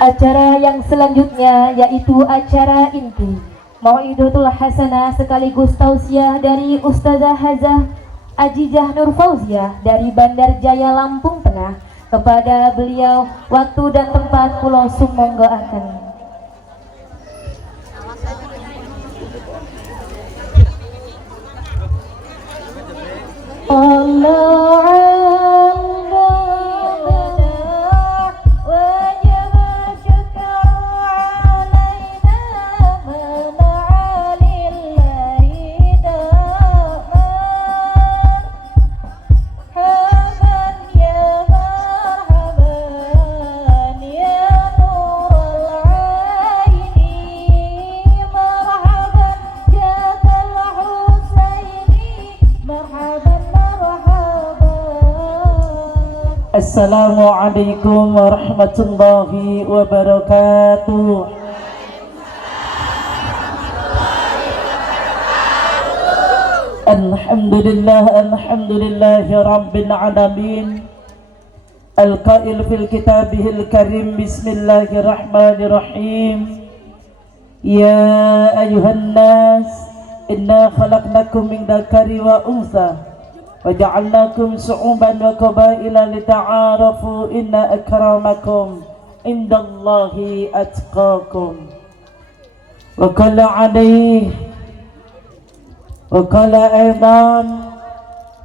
Acara yang selanjutnya yaitu acara inti Mau'idatul Hasanah sekaligus tausiah dari Ustazah Hazah Ajijah Nur Fauziah dari Bandar Jaya Lampung Tengah. Kepada beliau waktu dan tempat kula sumangga akan. Assalamualaikum warahmatullahi wabarakatuh. Alhamdulillahi rabbil alamin. Al-qail fil kitabihil karim. Bismillahirrahmanirrahim. Ya ayuhan nas, inna khalaqnakum min dzakari wa untha وَجَعَلْنَاكُمْ شُعُوبًا وَقَبَائِلَ لِتَعَارَفُوا إِنَّ أَكْرَمَكُمْ عِندَ اللَّهِ أَتْقَاكُمْ وقال أيضا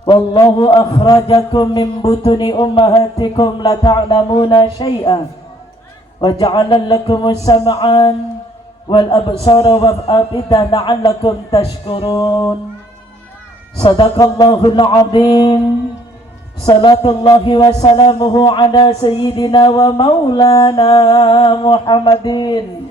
وَاللَّهُ أَخْرَجَكُمْ مِنْ بُطُونِ أُمَّهَاتِكُمْ لَا تَعْلَمُونَ شَيْئًا وَجَعَلَ لَكُمُ السَّمْعَ وَالْأَبْصَارَ وَالْأَفْئِدَةَ لَعَلَّكُمْ تَشْكُرُونَ. Sadaqallahul azim. Salatullahi wa salamuhu ala sayyidina wa maulana Muhammadin.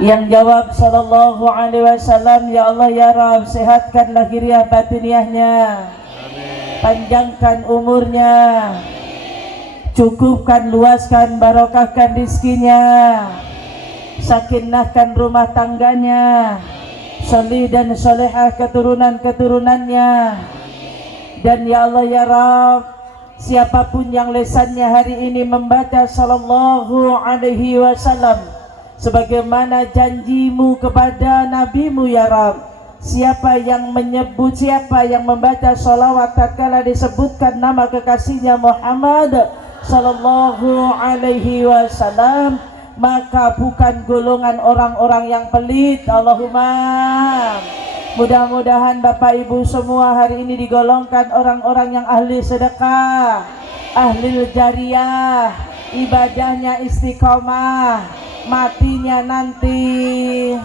Yang jawab sallallahu alaihi wasallam, ya Allah ya Rabb, sehatkan lahiriah batiniahnya, panjangkan umurnya, cukupkan, luaskan, barokahkan rizkinya, sakinahkan rumah tangganya, solih dan solehah keturunan-keturunannya. Dan ya Allah ya Rabb, siapapun yang lesannya hari ini membaca sallallahu alaihi wasallam sebagaimana janjimu kepada nabimu ya Rabb, siapa yang menyebut, siapa yang membaca salawat tatkala disebutkan nama kekasihnya Muhammad sallallahu alaihi wasallam, maka bukan golongan orang-orang yang pelit. Allahumma. Mudah-mudahan Bapak Ibu semua hari ini digolongkan orang-orang yang ahli sedekah, ahli jariyah, ibadahnya istiqomah, matinya nanti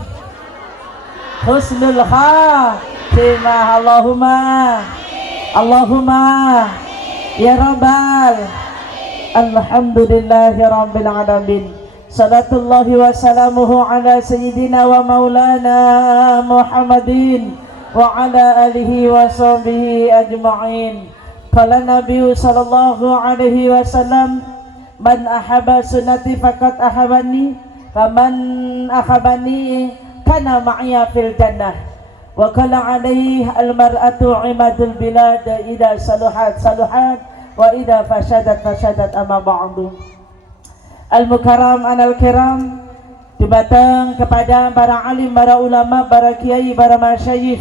husnul khatimah. Allahumma ya Rabbal. Alhamdulillahi rabbil alamin. Salatullahi wa salamuhu ala sayyidina wa maulana Muhammadin wa ala alihi wa sahbihi ajma'in. Qala Nabi sallallahu alaihi wasallam, man ahabba sunnati faqad ahabani, faman ahabani kana ma'iya fil jannah. Wa qala alaihi al-mar'atu imadul bilad, idza saluhat saluhat wa idza fashadat amma ba'du. Al-Mukarram Anal-Kiram, dibatang kepada para alim, para ulama, para kiai, para masyayikh,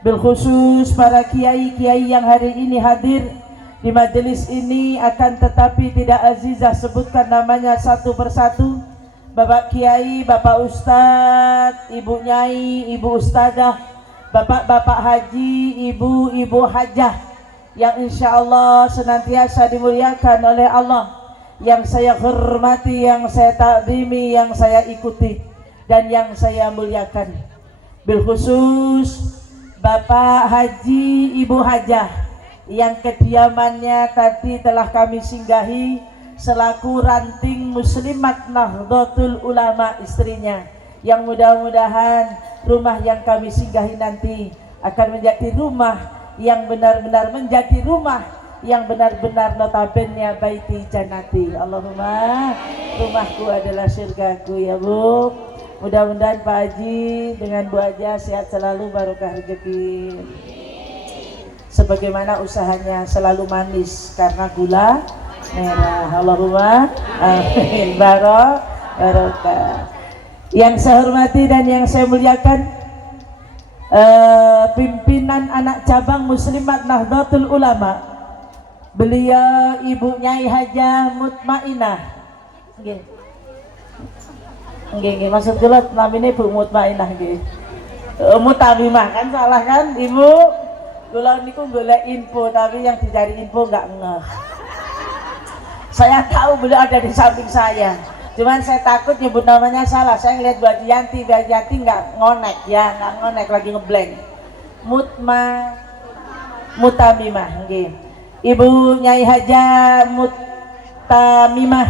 bilkhusus para kiai-kiai yang hari ini hadir di majelis ini, akan tetapi tidak azizah sebutkan namanya satu persatu. Bapak kiai, bapak ustadz, ibu nyai, ibu ustadzah, bapak-bapak haji, ibu-ibu hajah yang insya Allah senantiasa dimuliakan oleh Allah, yang saya hormati, yang saya takdimi, yang saya ikuti, dan yang saya muliakan. Bilkhusus Bapak Haji, Ibu Hajah yang kediamannya tadi telah kami singgahi selaku ranting Muslimat Nahdlatul Ulama, istrinya, yang mudah-mudahan rumah yang kami singgahi nanti akan menjadi rumah yang benar-benar menjadi rumah yang benar-benar notabene baiti jannati. Allahumma, rumahku adalah surgaku ya Bu. Mudah-mudahan Pak Haji dengan Bu Hajah sehat selalu, barokah rezeki. Sebagaimana usahanya selalu manis karena gula merah. Allahumma Amin. Barokah. Yang saya hormati dan yang saya muliakan, pimpinan anak cabang Muslimat Nahdlatul Ulama, beliau Ibu Nyai Hajah Mutmainah. Nggih, maksud kula namine Bu Mutmainah nggih. Mutamimah kan salah kan Ibu? Kula niku golek info tapi yang dicari info nggak ngeh. Saya tahu beliau ada di samping saya, cuman saya takut nyebut namanya salah. Saya ngeliat Bu Yanti nggak ngonek ya, nggak ngonek, lagi ngeblank. Mutamimah, nggih. Ibu Nyai Hajah Mutamimah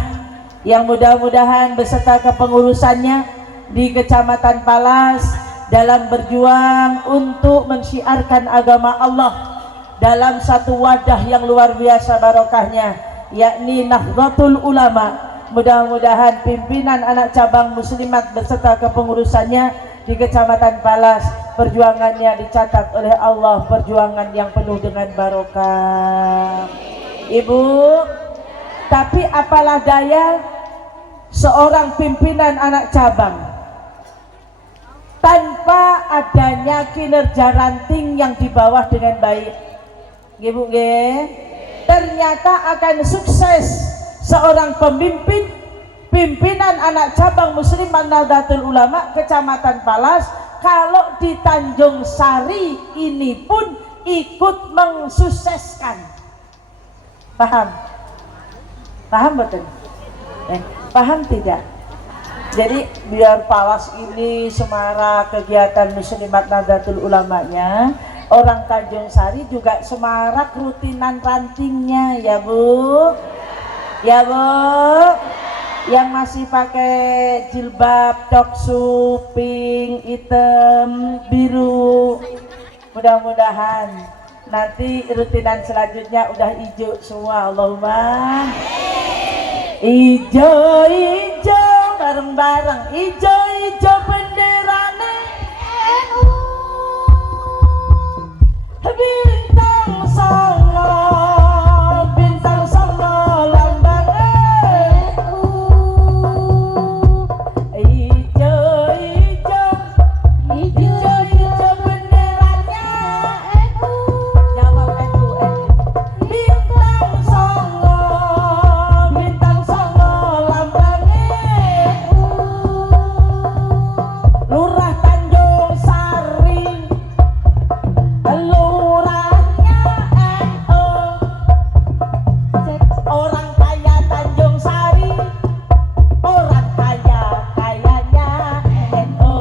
yang mudah-mudahan beserta kepengurusannya di Kecamatan Palas dalam berjuang untuk mensyiarkan agama Allah dalam satu wadah yang luar biasa barokahnya, yakni Nahdlatul Ulama. Mudah-mudahan pimpinan anak cabang Muslimat beserta kepengurusannya di Kecamatan Palas, perjuangannya dicatat oleh Allah perjuangan yang penuh dengan barokah. Ibu, tapi apalah daya seorang pimpinan anak cabang tanpa adanya kinerja ranting yang di bawah dengan baik. Ibu, ternyata akan sukses seorang pimpinan anak cabang Muslimat Nahdlatul Ulama Kecamatan Palas kalau di Tanjung Sari ini pun ikut mensukseskan. Paham? Paham betul? Paham tidak? Jadi biar Palas ini semarak kegiatan Muslimat Nahdlatul Ulamanya, orang Tanjung Sari juga semarak rutinan rantingnya ya Bu. Ya Bu, yang masih pakai jilbab toksu pink, hitam, biru, mudah-mudahan nanti rutinan selanjutnya udah hijau semua. Allahumma ijo bareng-bareng, ijo benderane NU, bintang songo lambang NU, ijo benderanya NU, jawab NU, bintang songo lambang NU, Lurah Tanjung Sari, lurahnya NU, orang kaya Tanjung Sari, orang kayanya NU,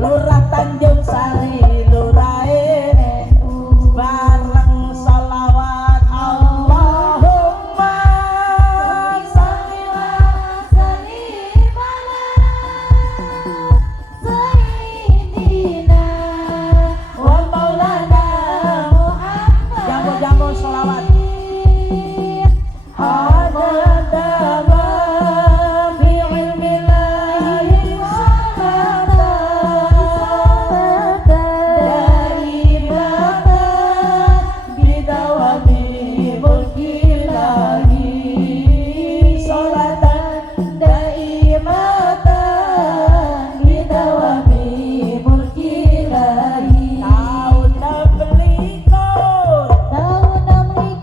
lurah Tanjung Sari, lurah NU, bareng salawat Allahumma salli wa sallim ala sayyidina wa maulana Muhammad. Jamu salawat. Adadama fi ilmillahi salatan daimatan bidawami mulkilahi, salatan daimatan bidawami mulkilahi. Tahun 64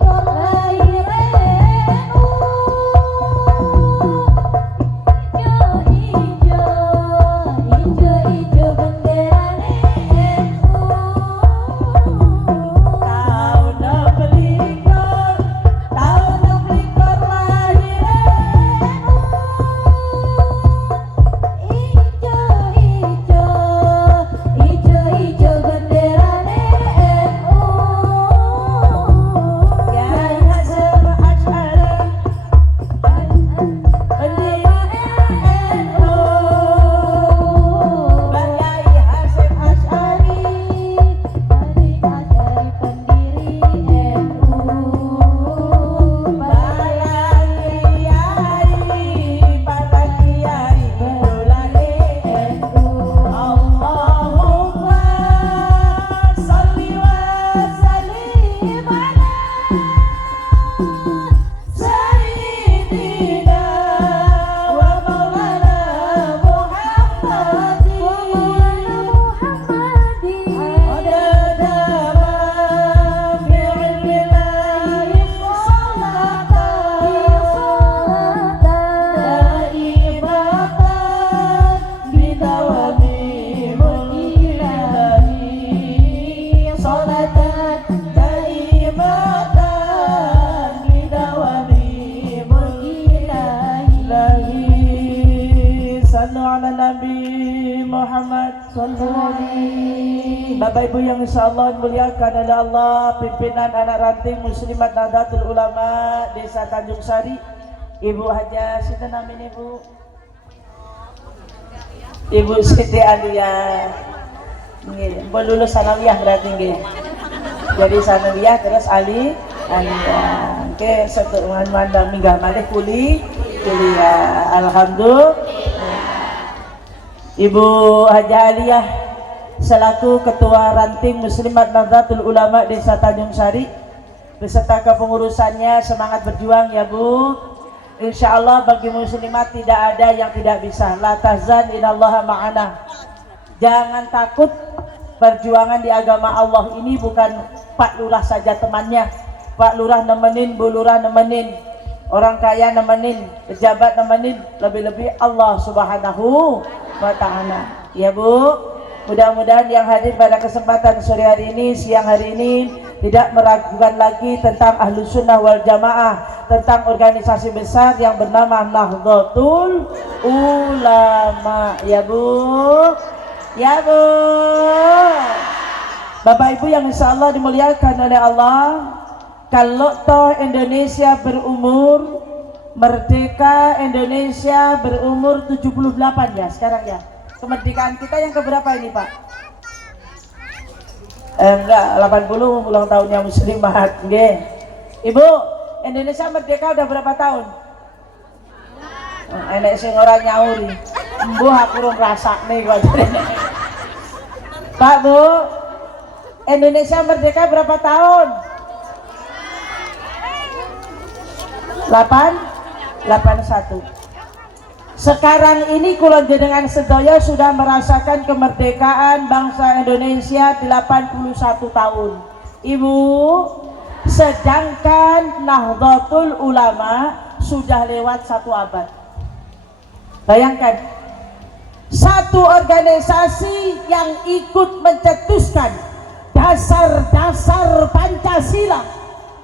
Bapak Ibu yang insyaallah dimuliakan oleh Allah, pimpinan anak ranting Muslimat Nahdlatul Ulama Desa Tanjung Sari, Ibu Haja, sinten namin Ibu? Ibu Siti Alia. Nggih, mbok lulus sanawiyah berarti nggih. Jadi sanawiyah terus Alia. Oke, satu mandan minggah malih kuliah. Alhamdulillah. Ibu Haja Aliyah selaku Ketua Ranting Muslimat Nahdlatul Ulama Desa Tanjung Sari beserta kepengurusannya semangat berjuang ya Bu. Insya Allah bagi muslimat tidak ada yang tidak bisa. La tahzan innallaha ma'ana. Jangan takut, perjuangan di agama Allah ini bukan Pak Lurah saja temannya. Pak Lurah nemenin, Bu Lurah nemenin, orang kaya nemenin, pejabat nemenin, lebih-lebih Allah Subhanahu wa ta'ala. Ya Bu, mudah-mudahan yang hadir pada kesempatan sore hari ini, siang hari ini tidak meragukan lagi tentang Ahlus Sunnah wal Jamaah, tentang organisasi besar yang bernama Nahdlatul Ulama. Ya Bu, ya Bu. Bapak Ibu yang insya Allah dimuliakan oleh Allah, kalau toh Indonesia berumur merdeka, Indonesia berumur 78 ya sekarang ya. Kemerdekaan kita yang keberapa ini Pak? Enggak, 80 ulang tahunnya muslimat. Nggih. Ibu, Indonesia merdeka udah berapa tahun? Enek sing ora nyauri. Embuh aku urung rasakne kok. Pak Bu, Indonesia merdeka berapa tahun? 81. Sekarang ini kula jenengan sedaya sudah merasakan kemerdekaan bangsa Indonesia 81 tahun. Ibu, sedangkan Nahdlatul Ulama sudah lewat 1 abad. Bayangkan, satu organisasi yang ikut mencetuskan dasar-dasar Pancasila,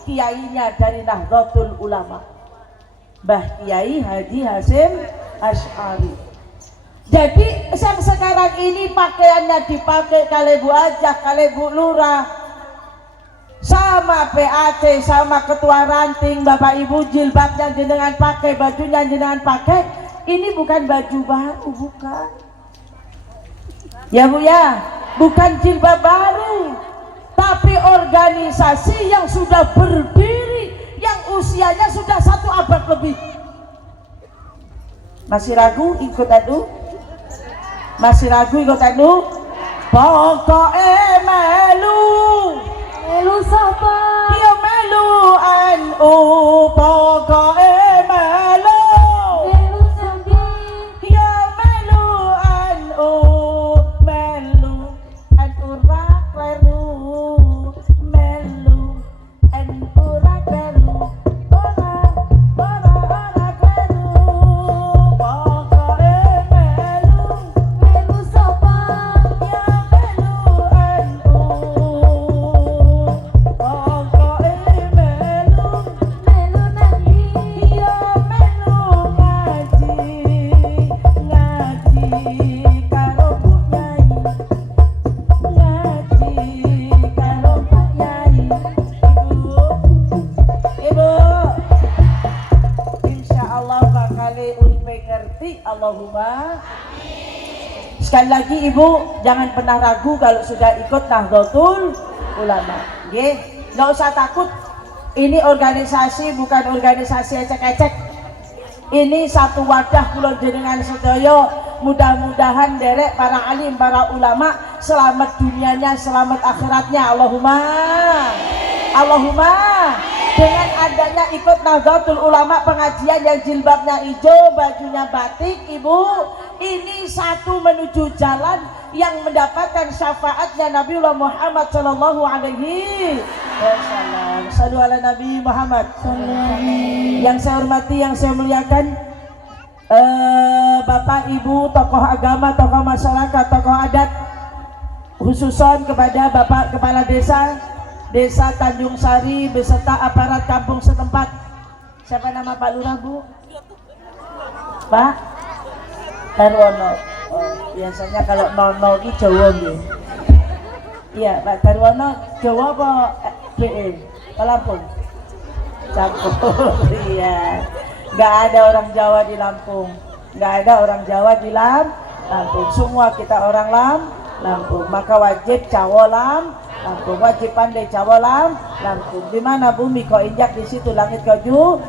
kiainya dari Nahdlatul Ulama, Mbah Kiai Haji Hasyim Asy'ari. Jadi yang sekarang ini pakaiannya dipakai kali Bu Ajah, kali Bu Lurah, sama PAC, sama Ketua Ranting, Bapak Ibu, jilbabnya jenengan pakai, bajunya jenengan pakai. Ini bukan baju baru, bukan. Ya Bu ya, bukan jilbab baru, tapi organisasi yang sudah berdiri, yang usianya sudah 1 abad lebih. Masih ragu ikut adu? Masih ragu ikut adu? Pokoknya melu, Melu sapa? dia melu NU. Pokoknya melu, Melu sambi. dia melu NU. Melu NU ra kleru, melu NU ra kleru. Melu sapa? Melu nanti. Allahumma. Sekali lagi Ibu, jangan pernah ragu kalau sudah ikut Nahdlatul Ulama. Nggih, nggak usah takut. Ini organisasi bukan organisasi ecek-ecek. Ini satu wadah kula jenengan sedaya. Mudah-mudahan derek para alim, para ulama selamat dunianya, selamat akhiratnya. Allahumma. Allahumma. Dengan adanya ikut Nahdlatul Ulama, pengajian yang jilbabnya hijau, bajunya batik, Ibu, ini satu menuju jalan yang mendapatkan syafaatnya Nabiullah Muhammad sallallahu alaihi wasallam. Sallu ala Nabi Muhammad. Yang saya hormati, yang saya muliakan, Bapak Ibu, tokoh agama, tokoh masyarakat, tokoh adat, khususon kepada Bapak Kepala Desa Tanjung Sari beserta aparat kampung setempat. Siapa nama Pak Lurah, Bu? Pak Herwono. Oh, biasanya kalau 00 ini Jawa nggih. Iya, Pak Darwono Jawa apa BE? Lampung. Campur. Iya. Nggak ada orang Jawa di Lampung. Nggak ada orang Jawa di Lampung. Semua kita orang Lampung. Maka wajib Jawa Lampung. Wajib pandai Jawa Lampung. Di mana bumi kau injak di situ langit kau junjung.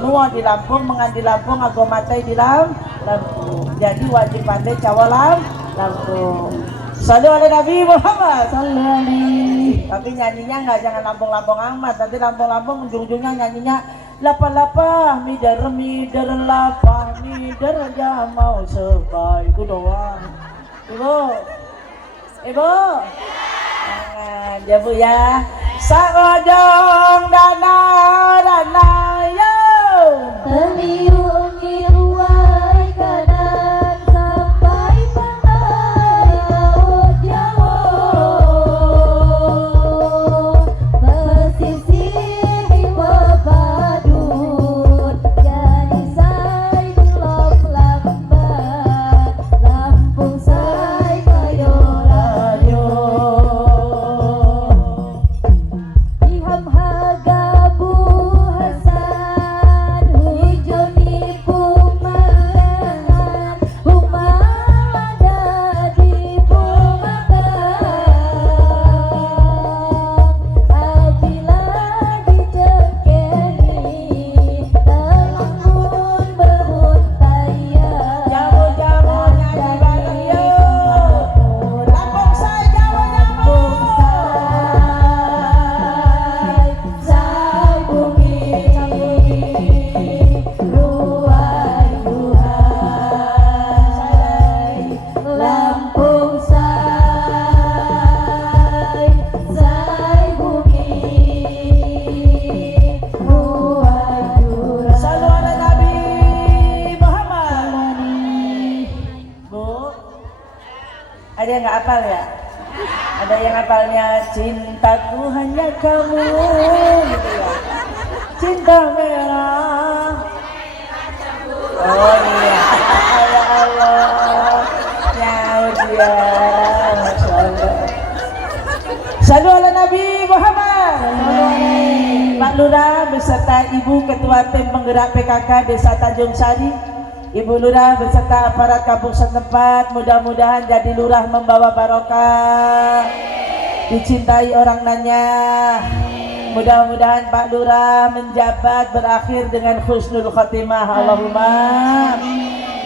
Nuwa di Lampung, mengan di Lampung, aku matai di Lampung. Jadi wajib pandai Jawa Lampung. Sallu ala Nabi Muhammad. Tapi nyanyinya nggak jangan Lampung-Lampung amat. Nanti Lampung-Lampung ujung-ujungnya nyanyinya lapah-lapah mider lapah mider aja mau sebai itu doang. Ibu jangan ya Bu ya. Sakodong dana yo Terliung iruai kanan sampai pengaut Jawa pesisir Padun jadi say belum lambat Lampung say kayo rayo Iham hagabu Hasan hujuni pumangan humada di pumakan apabila dicekeni telungun beruntaya jamu-jamu nyanyi bareng yo. Lampung say jamu-jamu. Say bumi ruai ruai Lampung say bumi ruai ruai Sallu ala Nabi Muhammad. Bu, ada yang nggak hafal ya? Ada yang hafalnya cintaku hanya kamu gitu ya. Cinta merah. Oh iya. Ya Allah. Nyaut dia. Masya Allah. Sallu ala Nabi Muhammad. Pak Lurah beserta Ibu Ketua Tim Penggerak PKK Desa Tanjung Sari, Ibu Lurah beserta aparat kampung setempat, mudah-mudahan jadi lurah membawa barokah, dicintai orang nanya. Mudah-mudahan Pak Lurah menjabat berakhir dengan husnul khotimah. Allahumma.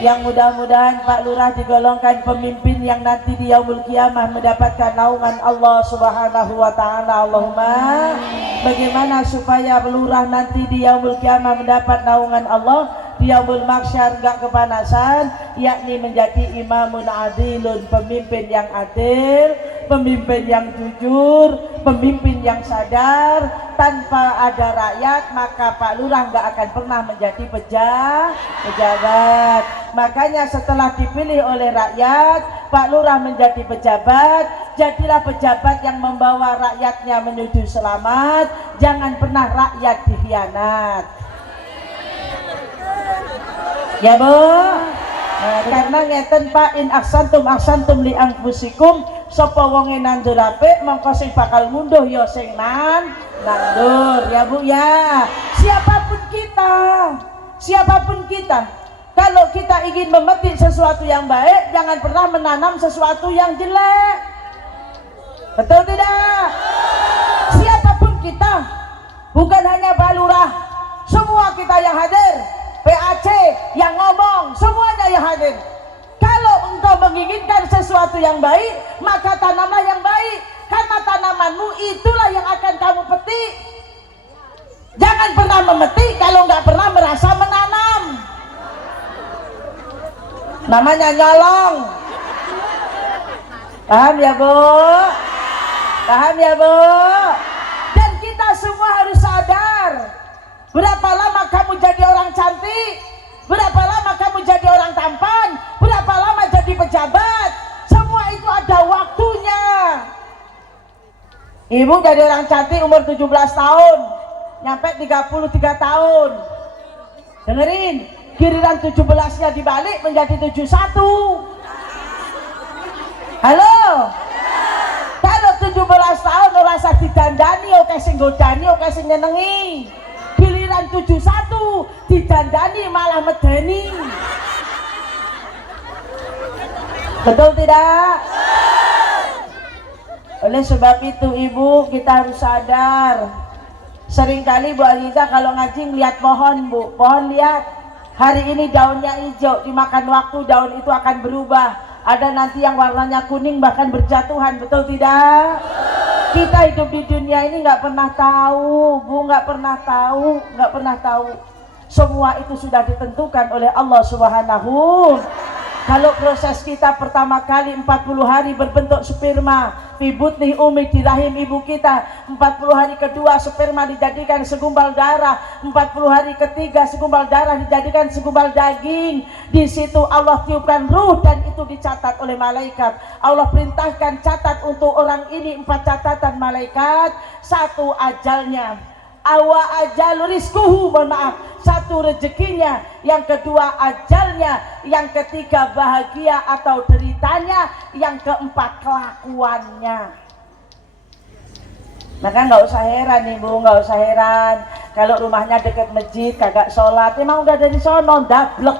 Yang mudah-mudahan Pak Lurah digolongkan pemimpin yang nanti di yaumul kiamah mendapatkan naungan Allah Subhanahu wa taala. Allahumma. Bagaimana supaya Lurah nanti di yaumul kiamah mendapat naungan Allah, di yaumul mahsyar enggak kepanasan, yakni menjadi imamun adilun, pemimpin yang adil, pemimpin yang jujur, pemimpin yang sadar. Tanpa ada rakyat maka Pak Lurah nggak akan pernah menjadi pejabat. Makanya setelah dipilih oleh rakyat, Pak Lurah menjadi pejabat. Jadilah pejabat yang membawa rakyatnya menuju selamat. Jangan pernah rakyat dikhianat. Ya Bu. Karena ngeten Pak, in aksantum li anfusikum, sapa wonge nandur apik mongko sing bakal ngunduh ya sing nandur. Ya Bu ya. Siapapun kita, kalau kita ingin memetik sesuatu yang baik, jangan pernah menanam sesuatu yang jelek. Betul tidak? Siapapun kita, bukan hanya Pak Lurah, semua kita yang hadir, PAC yang ngomong, semuanya yang hadir. Kalau engkau menginginkan sesuatu yang baik, maka tanamlah yang baik, karena tanamanmu itulah yang akan kamu petik. Jangan pernah memetik kalau nggak pernah merasa menanam. Namanya nyolong. Paham ya Bu? Paham ya Bu? Dan kita semua harus sadar, berapa lama kamu jadi orang cantik, berapa lama kamu jadi orang tampan, berapa lama jadi pejabat, semua itu ada waktunya. Ibu jadi orang cantik umur 17 tahun, nyampe 33 tahun. Dengerin, giliran 17-nya dibalik menjadi 71. Kalau 17 tahun ora usah didandani, oke sing godani, oke sing nyenengi. Giliran 71 didandani malah medeni. Betul tidak? Oleh sebab itu ibu, kita harus sadar. Seringkali Bu Aziza kalau ngaji lihat pohon, Bu, pohon lihat hari ini daunnya hijau, dimakan waktu daun itu akan berubah. Ada nanti yang warnanya kuning bahkan berjatuhan, betul tidak? Kita hidup di dunia ini nggak pernah tahu, Bu, nggak pernah tahu. Semua itu sudah ditentukan oleh Allah Subhanahu. Kalau proses kita pertama kali 40 hari berbentuk sperma fi butni umi, di rahim ibu kita, 40 hari kedua sperma dijadikan segumpal darah, 40 hari ketiga segumpal darah dijadikan segumpal daging. Di situ Allah tiupkan ruh dan itu dicatat oleh malaikat. Allah perintahkan catat untuk orang ini 4 catatan malaikat. 1 ajalnya, awa ajal rizkuhu, mohon maaf, 1 rezekinya, yang kedua ajalnya, yang ketiga bahagia atau deritanya, yang keempat kelakuannya. Maka nggak usah heran ibu, nggak usah heran kalau rumahnya dekat masjid kagak sholat, emang udah dari sono dablek.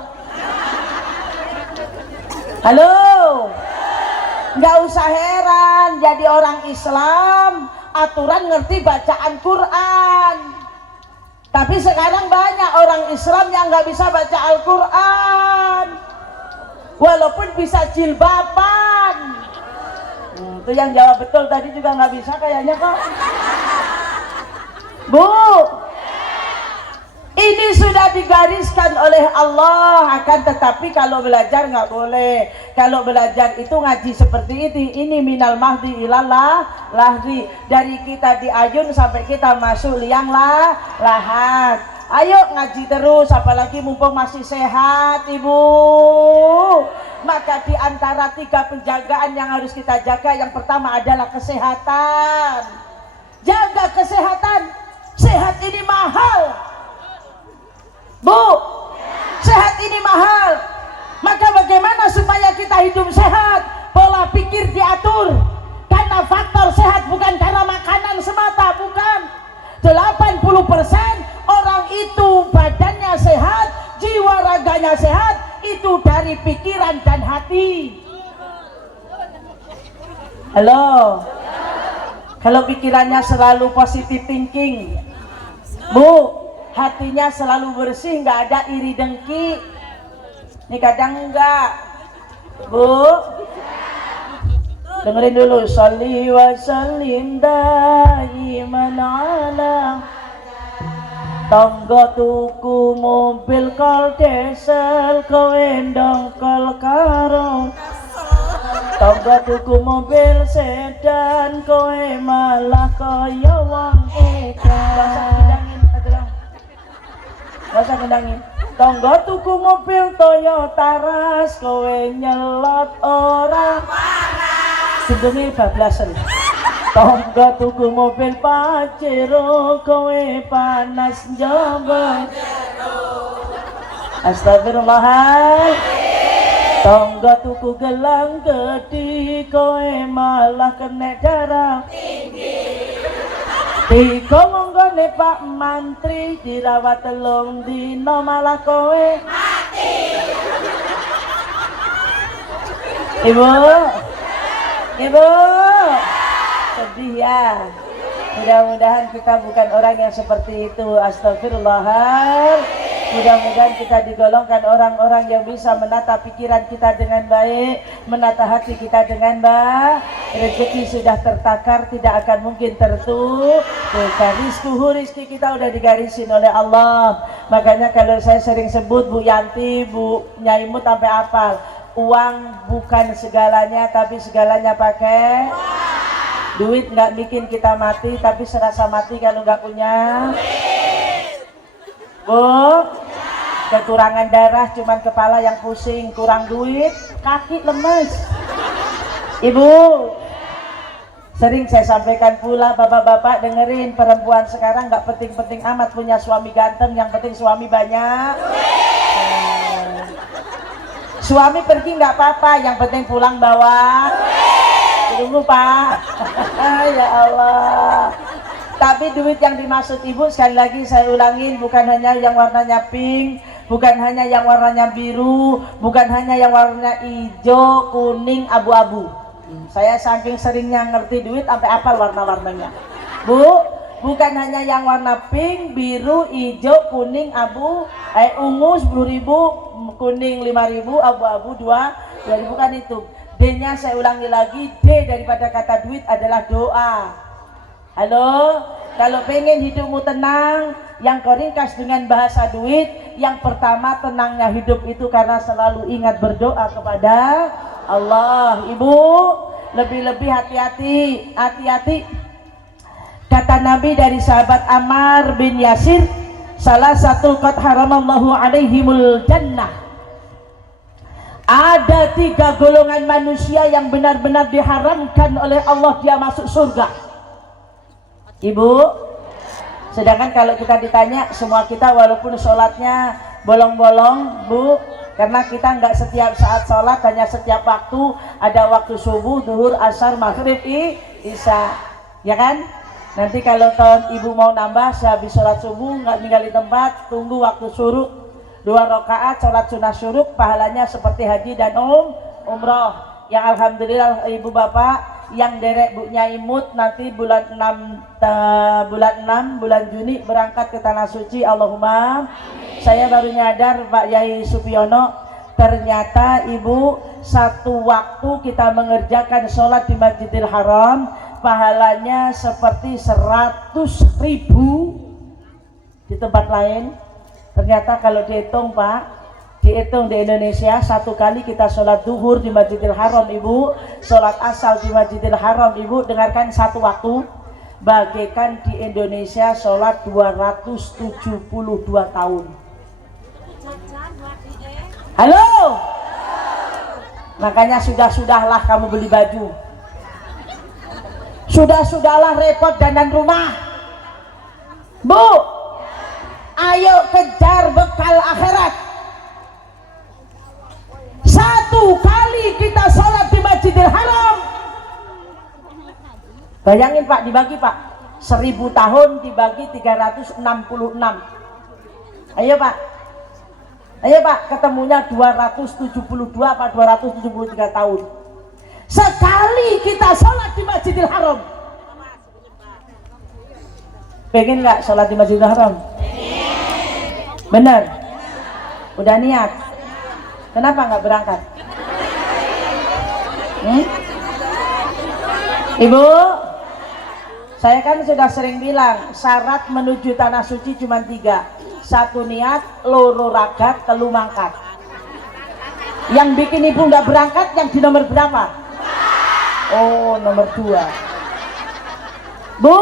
Halo, nggak usah heran jadi orang Islam aturan ngerti bacaan Quran. Tapi sekarang banyak orang Islam yang nggak bisa baca Al-Quran, walaupun bisa jilbaban. Itu yang jawab betul tadi juga nggak bisa kayaknya kok. Bu, ini sudah digariskan oleh Allah, akan tetapi kalau belajar nggak boleh. Kalau belajar itu ngaji seperti ini minal mahdi ilallah lahdi, dari kita di ayun sampai kita masuk liang lahat. Ayo ngaji terus, apalagi mumpung masih sehat ibu. Maka di antara 3 penjagaan yang harus kita jaga, yang pertama adalah kesehatan. Jaga kesehatan. Sehat ini mahal, Bu, sehat ini mahal. Maka bagaimana supaya kita hidup sehat? Pola pikir diatur. Karena faktor sehat bukan karena makanan semata, bukan. 80% orang itu badannya sehat, jiwa raganya sehat, itu dari pikiran dan hati. Halo. Kalau pikirannya selalu positive thinking, Bu, hatinya selalu bersih, nggak ada iri dengki. Ini kadang enggak, Bu. Dengerin dulu. Sholli wa sallim daiman ala. Tonggo tuku mobil kol diesel kowe ndongkol karo. Tonggo tuku mobil sedan kowe malah kaya wong edan. Gak usah ngedangin. Tonggo tuku mobil Toyota Ras kowe nyelot orang sindungi bablasan. Tonggo tuku mobil Pajero kowe panas njaba. Astagfirullah. Tonggo tuku gelang gede kowe malah kena darah tinggi. Tiga monggone Pak Mantri dirawat 3 dino malah kowe mati. Ibu, sedih ya. Mudah-mudahan kita bukan orang yang seperti itu. Astagfirullahaladzim. Mudah-mudahan kita digolongkan orang-orang yang bisa menata pikiran kita dengan baik, menata hati kita dengan baik. Rezeki sudah tertakar, tidak akan mungkin tertukar. Rizki kita udah digarisin oleh Allah. Makanya kalau saya sering sebut Bu Yanti, Bu Nyaimut sampai hafal, uang bukan segalanya, tapi segalanya pakai duit. Nggak bikin kita mati, tapi serasa mati kalau nggak punya. Bu, kekurangan darah cuman kepala yang pusing, kurang duit kaki lemes. Ibu, sering saya sampaikan pula, bapak-bapak dengerin, perempuan sekarang nggak penting-penting amat punya suami ganteng, yang penting suami banyak. Suami pergi nggak apa-apa, yang penting pulang bawa. Tunggu Pak. Ya Allah. Tapi duit yang dimaksud ibu sekali lagi saya ulangin, bukan hanya yang warnanya pink, bukan hanya yang warnanya biru, bukan hanya yang warnanya hijau, kuning, abu-abu. Saya saking seringnya ngerti duit sampai apal warna-warnanya. Bu, bukan hanya yang warna pink, biru, hijau, kuning, abu, ungu 10.000, kuning 5.000, abu-abu 2.000, kan itu. D-nya saya ulangi lagi, D daripada kata duit adalah doa. Halo, kalau pengen hidupmu tenang, yang kau ringkas dengan bahasa duit, yang pertama tenangnya hidup itu karena selalu ingat berdoa kepada Allah. Ibu, lebih-lebih hati-hati. Kata Nabi dari sahabat Ammar bin Yasir, salah satu qad haramallahu alaihimul jannah. Ada 3 golongan manusia yang benar-benar diharamkan oleh Allah dia masuk surga. Ibu, sedangkan kalau kita ditanya, semua kita walaupun sholatnya bolong-bolong, Bu, karena kita nggak setiap saat sholat, hanya setiap waktu, ada waktu subuh, duhur, asar, maghrib, isya, ya kan? Nanti kalau tahun ibu mau nambah, sehabis sholat subuh nggak tinggal di tempat, tunggu waktu syuruk 2 rakaat sholat sunnah syuruk, pahalanya seperti haji dan umroh. Yang alhamdulillah ibu bapak yang derek bunya imut nanti bulan 6 bulan Juni berangkat ke tanah suci, Allahumma. Saya baru nyadar Pak Yai Supiono, ternyata ibu satu waktu kita mengerjakan sholat di Masjidil Haram pahalanya seperti 100.000 di tempat lain. Ternyata kalau dihitung Pak, dihitung di Indonesia, satu kali kita sholat duhur di Masjidil Haram ibu, sholat asal di Masjidil Haram ibu, dengarkan satu waktu, bagaikan di Indonesia sholat 272 tahun. Halo, makanya sudah-sudahlah kamu beli baju, sudah-sudahlah repot dandan rumah. Bu, ayo kejar bekal akhirat. Satu kali kita sholat di Masjidil Haram, bayangin Pak, dibagi Pak 1000 tahun dibagi 366. Ayo Pak, ketemunya 272 apa 273 tahun. Sekali kita sholat di Masjidil Haram. Pengen nggak sholat di Masjidil Haram? Bener? Udah niat? Kenapa nggak berangkat? Ibu, saya kan sudah sering bilang syarat menuju tanah suci cuma 3. 1 niat, loro ragat, 3 mangkat. Yang bikin ibu nggak berangkat yang di nomor berapa? Oh, nomor 2. Bu,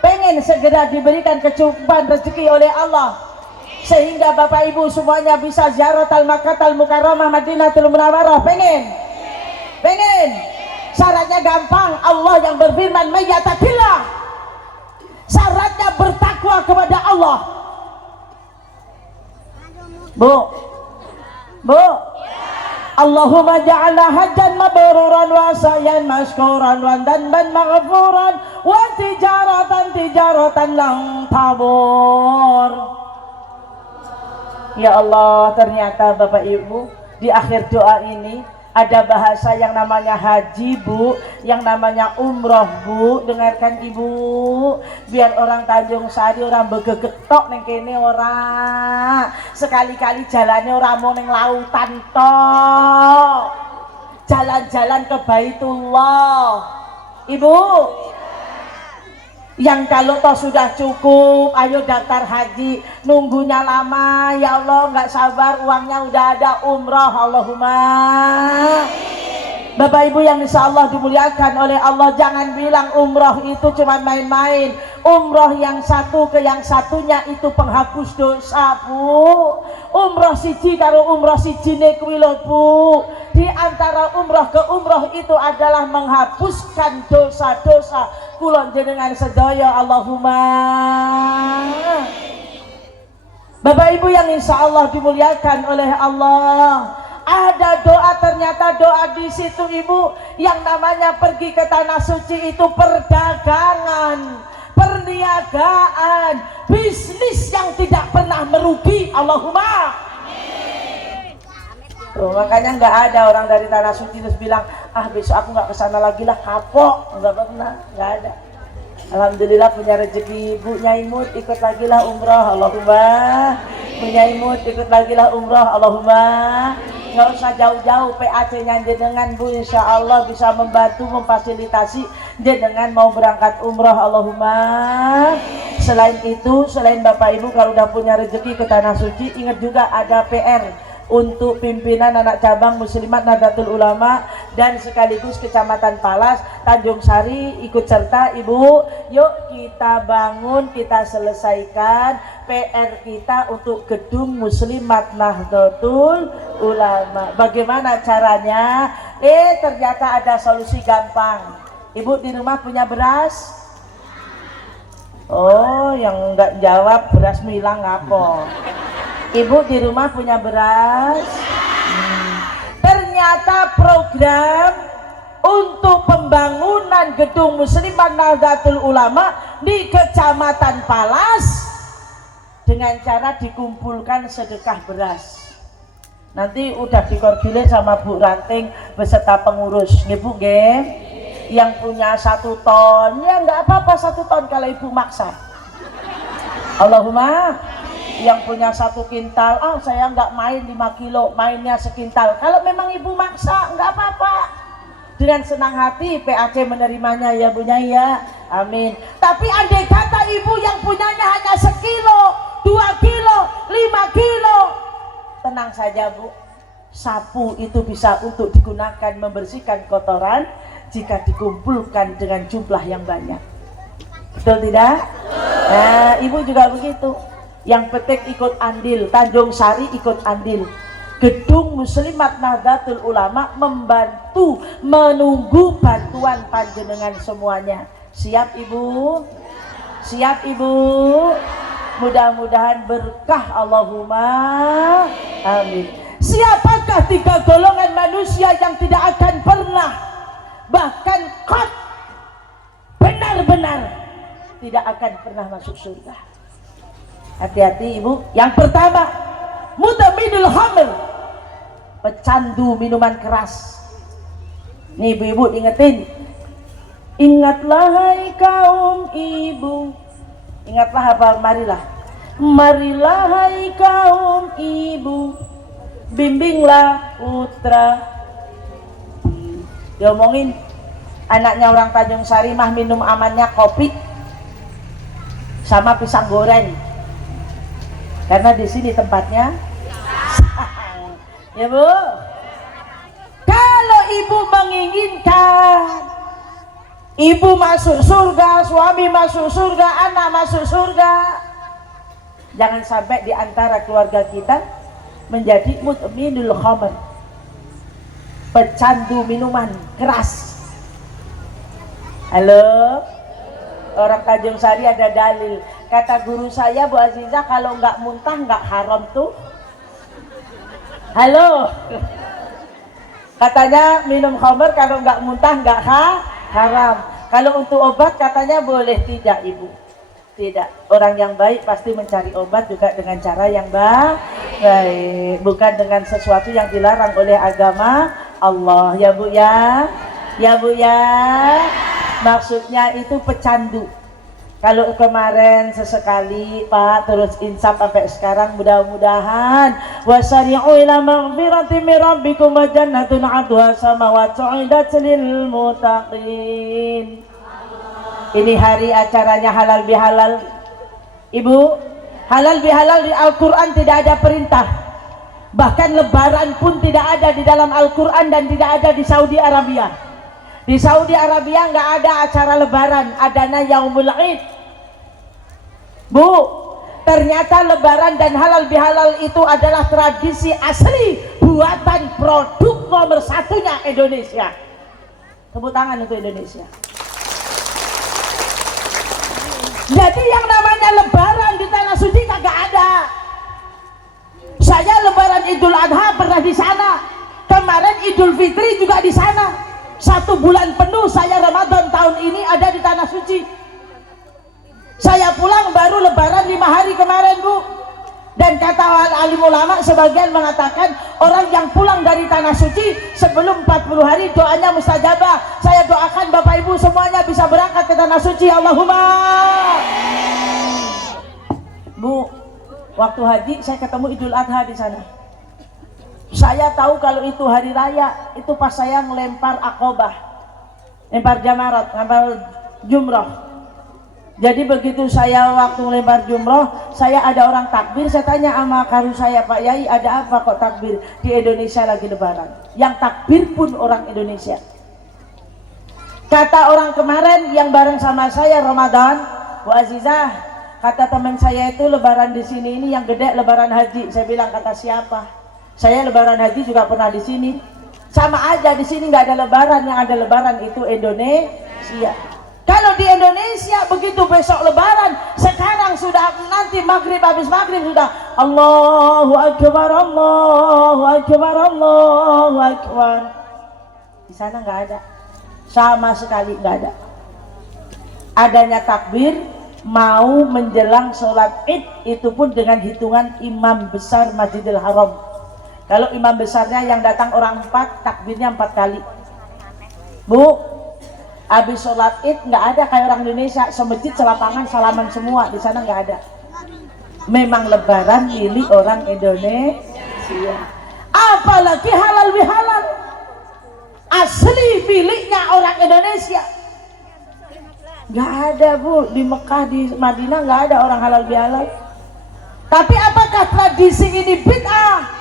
pengen segera diberikan kecukupan rezeki oleh Allah sehingga Bapak Ibu semuanya bisa ziaratul Makkahul Mukarramah Madinatul Munawwarah. Pengen? Syaratnya gampang, Allah yang berfirman mayyatakillah, syaratnya bertakwa kepada Allah. Bu, Allahumma ja'alna hajjan mabruran wa sa'yan mashkuran wa danban maghfuran wa tijaratan lang tabur. Ya Allah, ternyata Bapak Ibu di akhir doa ini ada bahasa yang namanya haji Bu, yang namanya umroh Bu. Dengarkan Ibu, biar orang Tanjung Sari orang begegetok neng kene ora. Sekali-kali jalannya orang mau neng lautan tok. Jalan-jalan ke Baitullah. Ibu, yang kalau toh sudah cukup, ayo daftar haji. Nunggunya lama, ya Allah nggak sabar, uangnya udah ada, umrah. Allahumma. Bapak Ibu yang insya Allah dimuliakan oleh Allah, jangan bilang umrah itu cuma main-main. Umrah yang satu ke yang satunya itu penghapus dosa Bu. Umrah siji karo umrah siji kuwi lho Bu. Di antara umrah ke umrah itu adalah menghapuskan dosa-dosa kula jenengan sedaya. Allahumma. Bapak Ibu yang insya Allah dimuliakan oleh Allah, ada doa, ternyata doa di situ Ibu. Yang namanya pergi ke tanah suci itu perdagangan, perniagaan, bisnis yang tidak pernah merugi. Allahumma amin. Tuh, makanya nggak ada orang dari tanah suci terus bilang, ah besok aku nggak kesana lagi lah, kapok. Nggak pernah, nggak ada. Alhamdulillah punya rezeki. Bu Nyai Mut ikut lagi lah umroh, Allahumma. Bu Nyai Mut ikut lagi lah umroh, Allahumma. Nggak usah jauh-jauh, PAC-nya jenengan Bu, insya Allah bisa membantu memfasilitasi jenengan mau berangkat umroh, Allahumma. Selain itu, selain Bapak Ibu kalau udah punya rezeki ke tanah suci, ingat juga ada PR untuk pimpinan anak cabang Muslimat Nahdlatul Ulama dan sekaligus Kecamatan Palas, Tanjung Sari ikut serta Ibu. Yuk kita bangun, kita selesaikan PR kita untuk gedung Muslimat Nahdlatul Ulama. Bagaimana caranya? Ternyata ada solusi gampang. Ibu di rumah punya beras? Oh, yang enggak jawab beras milang apa? Ibu di rumah punya beras? Ternyata program untuk pembangunan gedung Muslimat Nahdlatul Ulama di Kecamatan Palas dengan cara dikumpulkan sedekah beras. Nanti udah dikoordinir sama Bu Ranting beserta pengurus. Nih Bu, yang punya 1 ton, ya nggak apa-apa 1 ton kalau Ibu maksa. Allahumma. Yang punya 1 kintal, saya nggak main 5 kilo, mainnya sekintal. Kalau memang Ibu maksa, nggak apa-apa. Dengan senang hati PAC menerimanya ya Bu Nyai ya, amin. Tapi andai kata Ibu yang punyanya hanya 1 kilo, 2 kilo, 5 kilo, tenang saja Bu, sapu itu bisa untuk digunakan membersihkan kotoran jika dikumpulkan dengan jumlah yang banyak. Betul tidak? Nah, Ibu juga begitu. Yang Petek ikut andil, Tanjung Sari ikut andil. Gedung Muslimat Nahdlatul Ulama membantu, menunggu bantuan panjenengan semuanya. Siap Ibu? Siap Ibu? Mudah-mudahan berkah, Allahumma amin. Siapakah 3 golongan manusia yang tidak akan pernah, bahkan benar-benar tidak akan pernah masuk surga? Hati-hati Ibu. Yang pertama, mudminul khamr, pecandu minuman keras. Nih Ibu-ibu ingetin, ingatlah hai kaum ibu. Ingatlah apa? Marilah. Marilah hai kaum ibu, bimbinglah putra. Diomongin anaknya orang Tanjung Sari mah minum amannya kopi sama pisang goreng. Karena di sini tempatnya ya Bu. Kalau Ibu menginginkan Ibu masuk surga, suami masuk surga, anak masuk surga, jangan sampai di antara keluarga kita menjadi mudminul khamr, pecandu minuman keras. Halo, orang Tanjung Sari ada dalil. Kata guru saya Bu Azizah, kalau nggak muntah nggak haram tuh. Halo, katanya minum khamr kalau nggak muntah nggak haram. Kalau untuk obat katanya boleh. Tidak Ibu, tidak. Orang yang baik pasti mencari obat juga dengan cara yang baik, bukan dengan sesuatu yang dilarang oleh agama Allah. Ya Bu ya, ya Bu ya. Maksudnya itu pecandu. Kalau kemarin sesekali Pak terus insaf sampai sekarang, mudah-mudahan wasari'u ila maghfirati min rabbikum wa jannatun 'arduha samawati 'iddat lil muttaqin. Ini hari acaranya halal bihalal. Ibu, halal bihalal di Al-Qur'an tidak ada perintah. Bahkan lebaran pun tidak ada di dalam Al-Qur'an dan tidak ada di Saudi Arabia. Di Saudi Arabia nggak ada acara lebaran, adanya Yaumul Id. Bu, ternyata lebaran dan halal bihalal itu adalah tradisi asli buatan produk nomor 1-nya Indonesia. Tepuk tangan untuk Indonesia. Jadi yang namanya lebaran di tanah suci kagak ada. Saya lebaran Idul Adha pernah di sana. Fitri juga di sana. 1 bulan penuh saya Ramadan tahun ini ada di tanah suci. Saya pulang baru lebaran 5 hari kemarin, Bu. Dan kata alim ulama sebagian mengatakan orang yang pulang dari tanah suci sebelum 40 hari doanya mustajabah. Saya doakan Bapak Ibu semuanya bisa berangkat ke tanah suci. Allahumma. Bu, waktu haji saya ketemu Idul Adha di sana. Saya tahu kalau itu hari raya, itu pas saya ngelempar akobah, lempar jamarat, lempar jumroh. Jadi begitu saya waktu lempar jumroh, saya ada orang takbir, saya tanya sama karu saya, Pak Yai ada apa kok takbir? Di Indonesia lagi lebaran. Yang takbir pun orang Indonesia. Kata orang kemarin yang bareng sama saya Ramadan, Bu Azizah, kata teman saya itu lebaran di sini ini yang gede lebaran haji. Saya bilang kata siapa? Saya lebaran haji juga pernah di sini. Sama aja di sini nggak ada lebaran, yang ada lebaran itu Indonesia. Kalau di Indonesia begitu besok lebaran, sekarang sudah nanti maghrib, habis maghrib sudah Allahu Akbar, Allahu Akbar, Allahu Akbar. Di sana nggak ada, sama sekali nggak ada. Adanya takbir mau menjelang sholat id, itu pun dengan hitungan imam besar Masjidil Haram. Kalau imam besarnya yang datang orang 4, takbirnya 4 kali. Bu, habis sholat id nggak ada kayak orang Indonesia, semajid selapangan salaman semua. Di sana nggak ada. Memang lebaran milik orang Indonesia. Apalagi halal bihalal, asli miliknya orang Indonesia. Nggak ada, Bu. Di Mekah, di Madinah nggak ada orang halal bihalal. Tapi apakah tradisi ini bid'ah?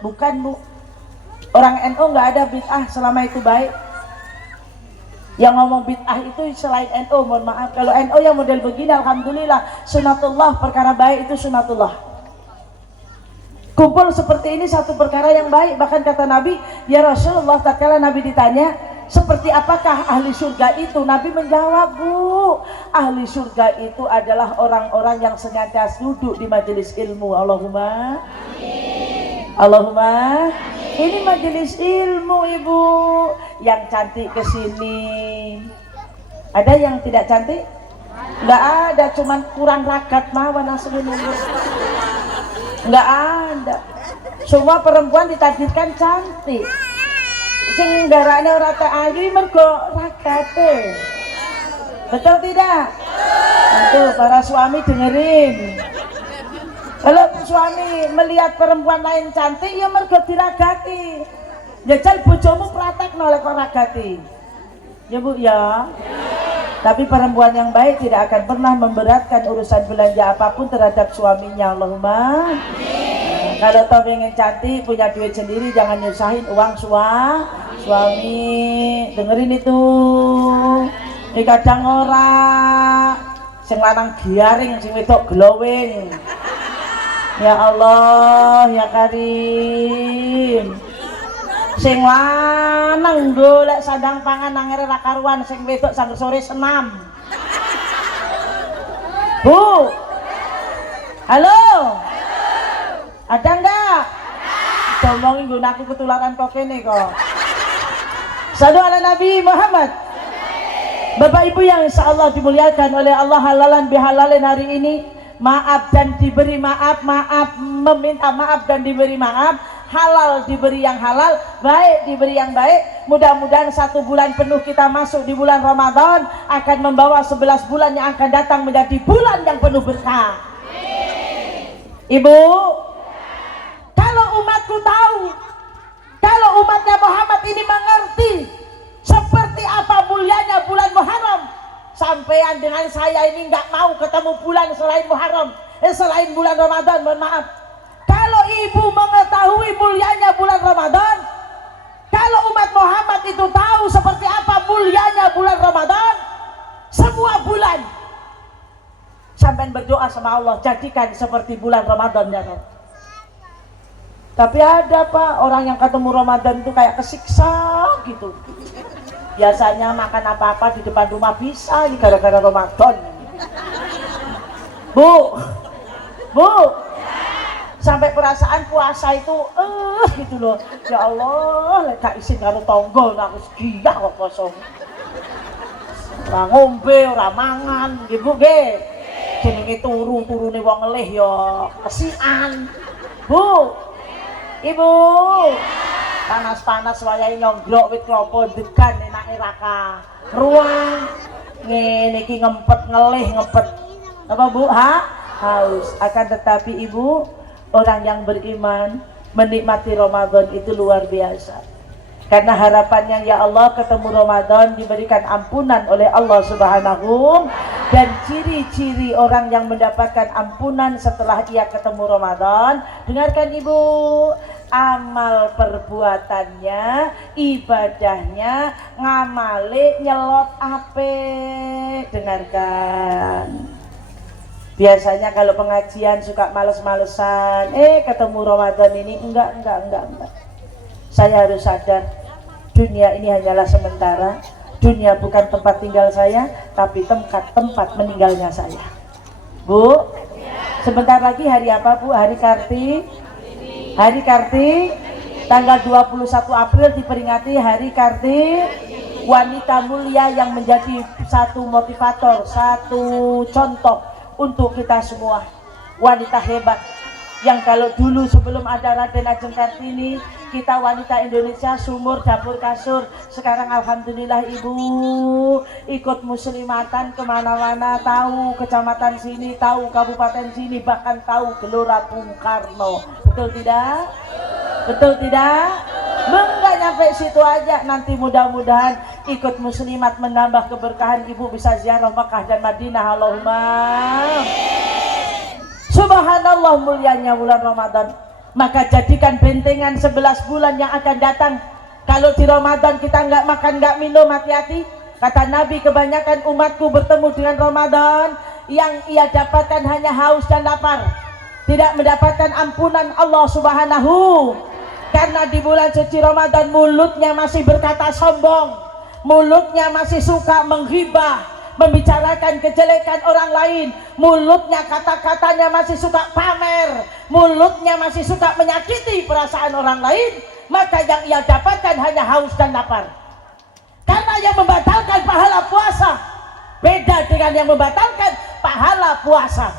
Bukan, Bu. Orang NU nggak ada bid'ah selama itu baik. Yang ngomong bid'ah itu selain NU, mohon maaf. Kalau NU yang model begini alhamdulillah, sunatullah, perkara baik itu sunatullah. Kumpul seperti ini satu perkara yang baik. Bahkan kata Nabi, ya Rasulullah, tatkala Nabi ditanya seperti apakah ahli surga itu, Nabi menjawab, Bu, ahli surga itu adalah orang-orang yang senantiasa duduk di majelis ilmu. Allahumma amin. Allahumma amin. Ini majelis ilmu, Ibu. Yang cantik kesini, ada yang tidak cantik? Nggak ada, cuman kurang ragat mawon langsung nunggu. Nggak ada, semua perempuan ditakdirkan cantik. Sing darane ora tak ayu mergo ragate. Betul tidak? Itu para suami dengerin. Kalau suami melihat perempuan lain cantik, ya mergo diragati. Jajal bojomu praktek nolak kok ragati. Ya Bu ya. Tapi perempuan yang baik tidak akan pernah memberatkan urusan belanja apapun terhadap suaminya. Allahumma amin. Kalau tahu pengen cantik, punya duit sendiri, jangan nyusahin uang suami. Dengerin itu. Ini kadang ora sing lanang giaring, sing wedok glowing. Ya Allah, ya Karim. Sing lanang golek sandang pangan nangere ra karuan, sing wedok sang sore senam. Bu. Halo. Ada enggak? Ngomongin gunaku ketularan kok kene kok. Sallu ala Nabi Muhammad. Bapak Ibu yang insyaallah dimuliakan oleh Allah, halalan bihalalin hari ini, maaf dan diberi maaf, maaf meminta maaf dan diberi maaf, halal diberi yang halal, baik diberi yang baik. Mudah-mudahan 1 bulan penuh kita masuk di bulan Ramadan akan membawa 11 bulan yang akan datang menjadi bulan yang penuh berkah. Ibu, kalau umatku tahu, kalau umatnya Muhammad ini mengerti seperti apa mulianya bulan Muharram, sampean dengan saya ini nggak mau ketemu bulan selain Muharram, selain bulan Ramadan, mohon maaf. Kalau ibu mengetahui mulianya bulan Ramadan, kalau umat Muhammad itu tahu seperti apa mulianya bulan Ramadan, semua bulan sampean berdoa sama Allah, jadikan seperti bulan Ramadan ya kan. Tapi ada Pak, orang yang ketemu Ramadan itu kayak kesiksa gitu. Biasanya makan apa-apa di depan rumah bisa gara-gara Ramadan. Bu, sampai perasaan puasa itu gitu loh. Ya Allah, lek gak isin karo tangga aku segiyah kok poso. Ora ngombe, ora mangan, nggih Bu nggih. Jenenge turune wong ngelih ya kesian. Bu. Ibu. Panas-panas wayahe nyonggrok wit klapa degan enake raka. Ruang ngene iki ngempet ngelih ngempet. Apa Bu? Haus. Akan tetapi Ibu, orang yang beriman menikmati Ramadan itu luar biasa. Karena harapannya ya Allah ketemu Ramadan diberikan ampunan oleh Allah Subhanahu, dan ciri-ciri orang yang mendapatkan ampunan setelah ia ketemu Ramadan, dengarkan Ibu, amal perbuatannya, ibadahnya, ngamale nyelot ape, dengarkan. Biasanya kalau pengajian suka males-malesan, ketemu Ramadan ini enggak. Saya harus sadar, dunia ini hanyalah sementara. Dunia bukan tempat tinggal saya, tapi tempat meninggalnya saya. Bu, sebentar lagi hari apa Bu? Hari Karti. Hari Karti, tanggal 21 April diperingati Hari Karti. Wanita mulia yang menjadi satu motivator, satu contoh untuk kita semua. Wanita hebat yang kalau dulu sebelum ada Raden Ajeng Kartini, kita wanita Indonesia sumur dapur kasur. Sekarang alhamdulillah Ibu ikut muslimatan kemana-mana, tahu kecamatan sini, tahu kabupaten sini, bahkan tahu Gelora Bung Karno. Betul tidak? Betul tidak? Enggak nyampe situ aja, nanti mudah-mudahan ikut muslimat menambah keberkahan, Ibu bisa ziarah Makkah dan Madinah. Allahumma subhanallah, mulianya bulan Ramadan. Maka jadikan bentengan 11 bulan yang akan datang. Kalau di Ramadan kita nggak makan nggak minum, hati-hati. Kata Nabi, kebanyakan umatku bertemu dengan Ramadan, yang ia dapatkan hanya haus dan lapar, tidak mendapatkan ampunan Allah Subhanahu. Karena di bulan suci Ramadan mulutnya masih berkata sombong, mulutnya masih suka menghibah, membicarakan kejelekan orang lain, mulutnya kata-katanya masih suka pamer, mulutnya masih suka menyakiti perasaan orang lain, maka yang ia dapatkan hanya haus dan lapar. Karena yang membatalkan pahala puasa beda dengan yang membatalkan pahala puasa.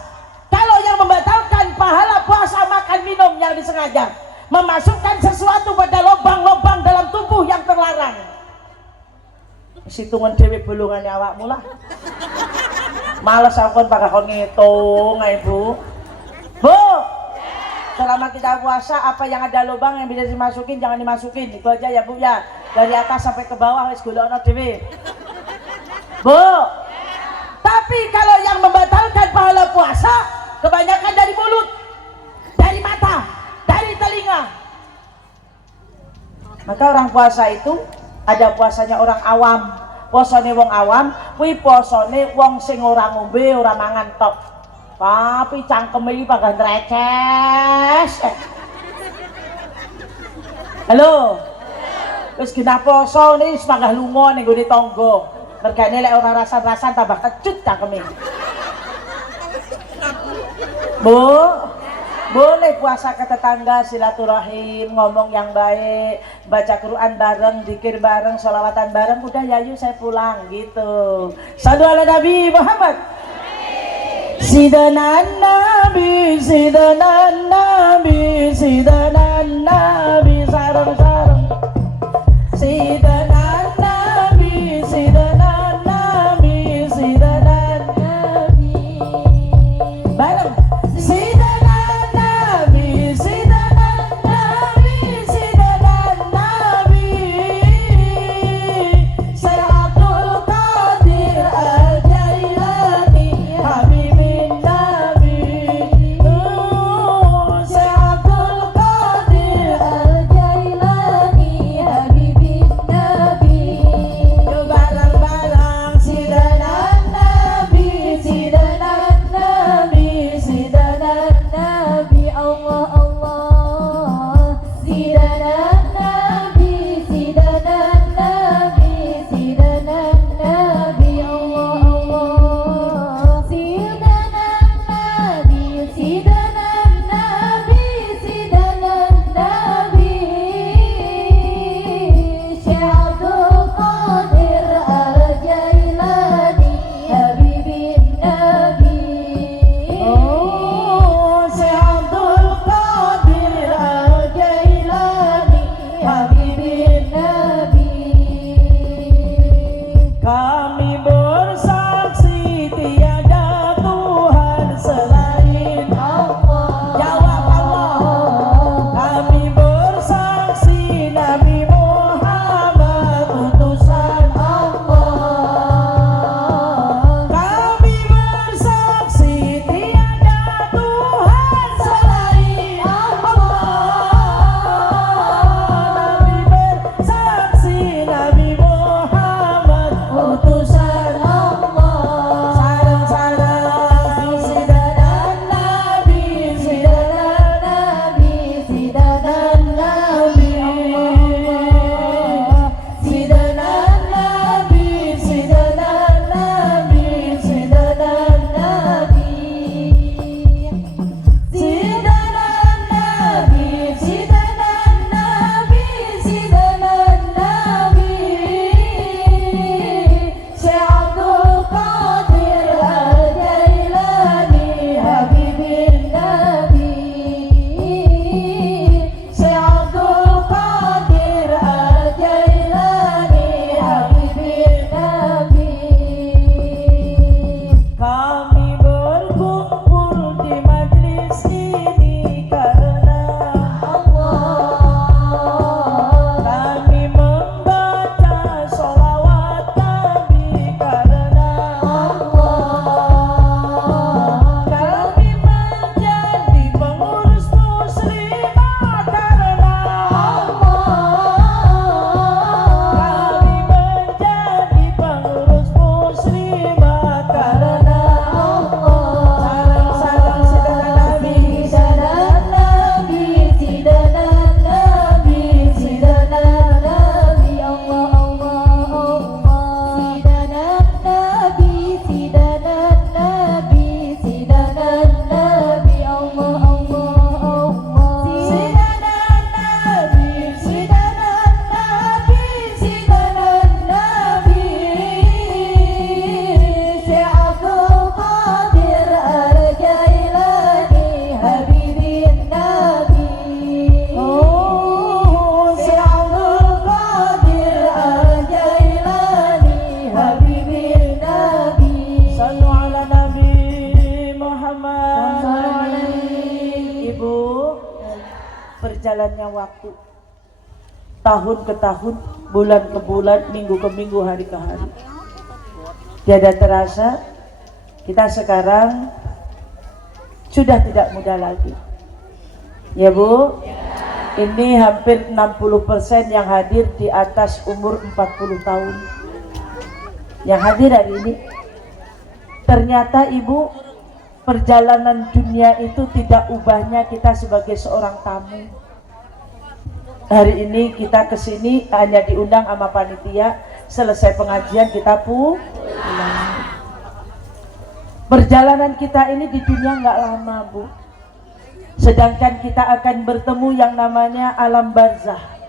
Kalau yang membatalkan pahala puasa makan minum yang disengaja, memasukkan sesuatu pada lubang-lubang dalam tubuh yang terlarang. Hitungan dewe bolongannya awakmu lah. Males aku pakai kon ngitung, Ibu. Bu, selama kita puasa apa yang ada lubang yang bisa dimasukin jangan dimasukin. Itu aja ya Bu ya. Dari atas sampai ke bawah wis golokno dhewe. Bu. Tapi kalau yang membatalkan pahala puasa kebanyakan dari mulut, dari mata, dari telinga. Maka orang puasa itu ada puasanya orang awam. Posone wong awam kuwi posone wong sing ora ngombe, ora mangan tok. Tapi cangkeme iki bakal reces. Halo. Wis genah poso nih wis panggah lunga ning gone tangga. Mergane lek ora rasan-rasan tambah kecut cangkeme. Bu, boleh puasa ke tetangga, silaturahim, ngomong yang baik, baca Quran bareng, zikir bareng, sholawatan bareng, udah ya yuk saya pulang gitu. Sallu ala Nabi Muhammad. Sidanan Nabi, sidanan Nabi, sidanan Nabi, sarang-sarang. Sidanan Nabi, sidanan Nabi, sidanan Nabi. Bareng. Muhammad. Ibu, berjalannya waktu, tahun ke tahun, bulan ke bulan, minggu ke minggu, hari ke hari, tiada terasa kita sekarang sudah tidak muda lagi. Ya Bu, ini hampir 60% yang hadir di atas umur 40 tahun yang hadir hari ini. Ternyata Ibu, perjalanan dunia itu tidak ubahnya kita sebagai seorang tamu. Hari ini kita kesini hanya diundang sama panitia, selesai pengajian kita pulang. Perjalanan kita ini di dunia nggak lama Bu, sedangkan kita akan bertemu yang namanya alam barzah.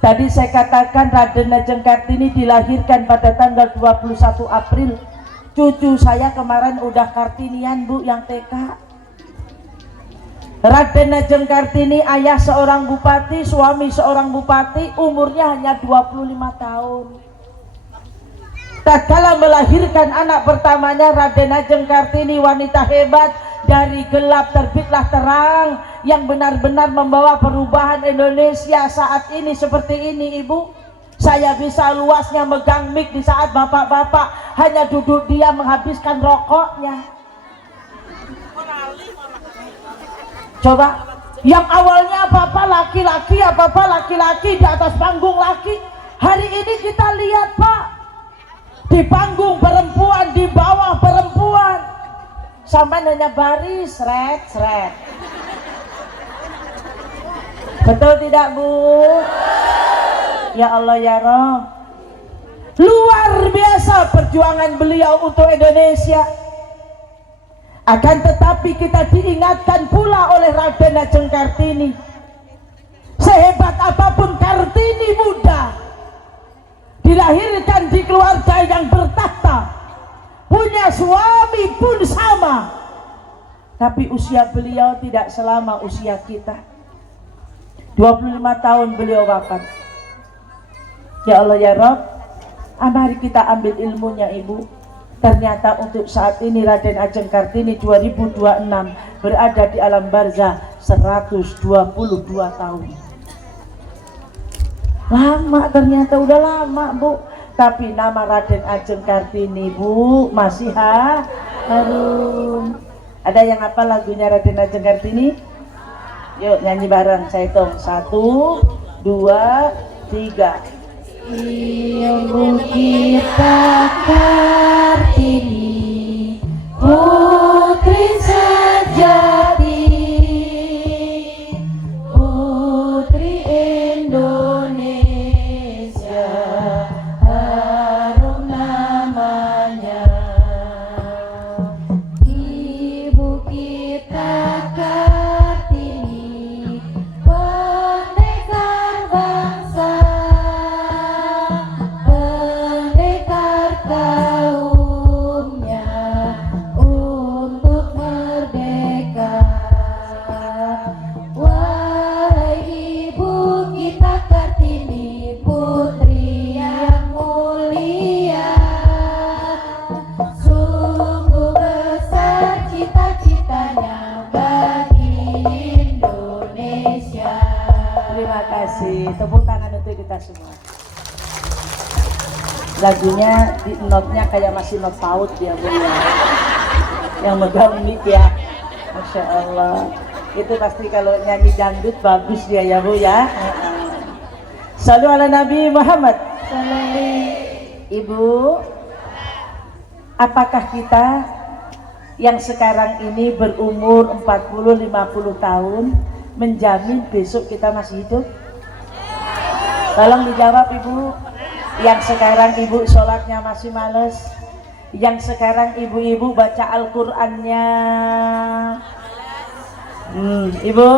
Tadi saya katakan Raden Ajeng Kartini dilahirkan pada tanggal 21 April. Cucu saya kemarin udah Kartinian Bu, yang TK. Raden Ajeng Kartini ayah seorang bupati, suami seorang bupati, umurnya hanya 25 tahun. Tatkala melahirkan anak pertamanya, Raden Ajeng Kartini wanita hebat, dari gelap terbitlah terang yang benar-benar membawa perubahan Indonesia saat ini seperti ini Ibu. Saya bisa luasnya megang mic di saat bapak-bapak hanya duduk diam menghabiskan rokoknya. Coba, yang awalnya apa-apa laki-laki di atas panggung laki, hari ini kita lihat Pak, di panggung perempuan, di bawah perempuan, sampai hanya baris seret. Betul tidak Bu? Ya Allah ya Rabb, luar biasa perjuangan beliau untuk Indonesia. Akan tetapi kita diingatkan pula oleh Raden Ajeng Kartini, sehebat apapun Kartini muda, dilahirkan di keluarga yang bertahta, punya suami pun sama, tapi usia beliau tidak selama usia kita. 25 tahun beliau wafat. Ya Allah ya Rabb, mari kita ambil ilmunya Ibu. Ternyata untuk saat ini Raden Ajeng Kartini 2026 berada di alam barzah 122 tahun. Lama, ternyata udah lama Bu. Tapi nama Raden Ajeng Kartini Bu masih harum. Ada yang apa lagunya Raden Ajeng Kartini? Yuk nyanyi bareng, saya hitung 1, 2, 3. Ilmu kita Kartini, putri sejati, putri Indonesia, harum namanya. Ibu kita Kartini, pendekar bangsa, pendekar kaumnya untuk merdeka. Wahai ibu kita Kartini, putri yang mulia, sungguh besar cita-citanya bagi Indonesia. Terima kasih, tepuk tangan untuk kita semua. Lagunya di notnya kayak masih not paut ya Bu ya, yang megang mic ya, Masya Allah. Itu pasti kalau nyanyi dangdut bagus dia ya Bu ya. Salu ala Nabi Muhammad. Ibu, apakah kita yang sekarang ini berumur 40-50 tahun menjamin besok kita masih hidup? Tolong dijawab Ibu. Yang sekarang ibu sholatnya masih males, yang sekarang ibu-ibu baca Al-Qur'annya Ibu,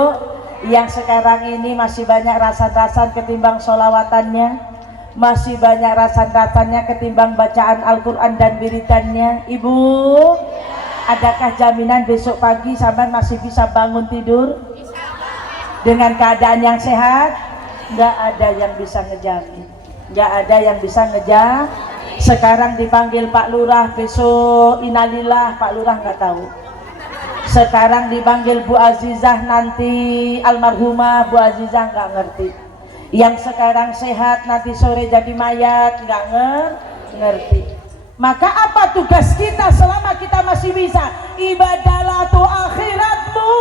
yang sekarang ini masih banyak rasan-rasan ketimbang sholawatannya, masih banyak rasan-rasannya ketimbang bacaan Al-Qur'an dan wiridannya. Ibu, adakah jaminan besok pagi sampai masih bisa bangun tidur dengan keadaan yang sehat? Nggak ada yang bisa ngejamin. Nggak ada yang bisa ngejar. Sekarang dipanggil Pak Lurah, besok inalillah Pak Lurah nggak tahu. Sekarang dipanggil Bu Azizah, nanti almarhumah Bu Azizah nggak ngerti. Yang sekarang sehat nanti sore jadi mayat, nggak ngerti. Maka apa tugas kita selama kita masih bisa? Ibadahlah tu akhiratmu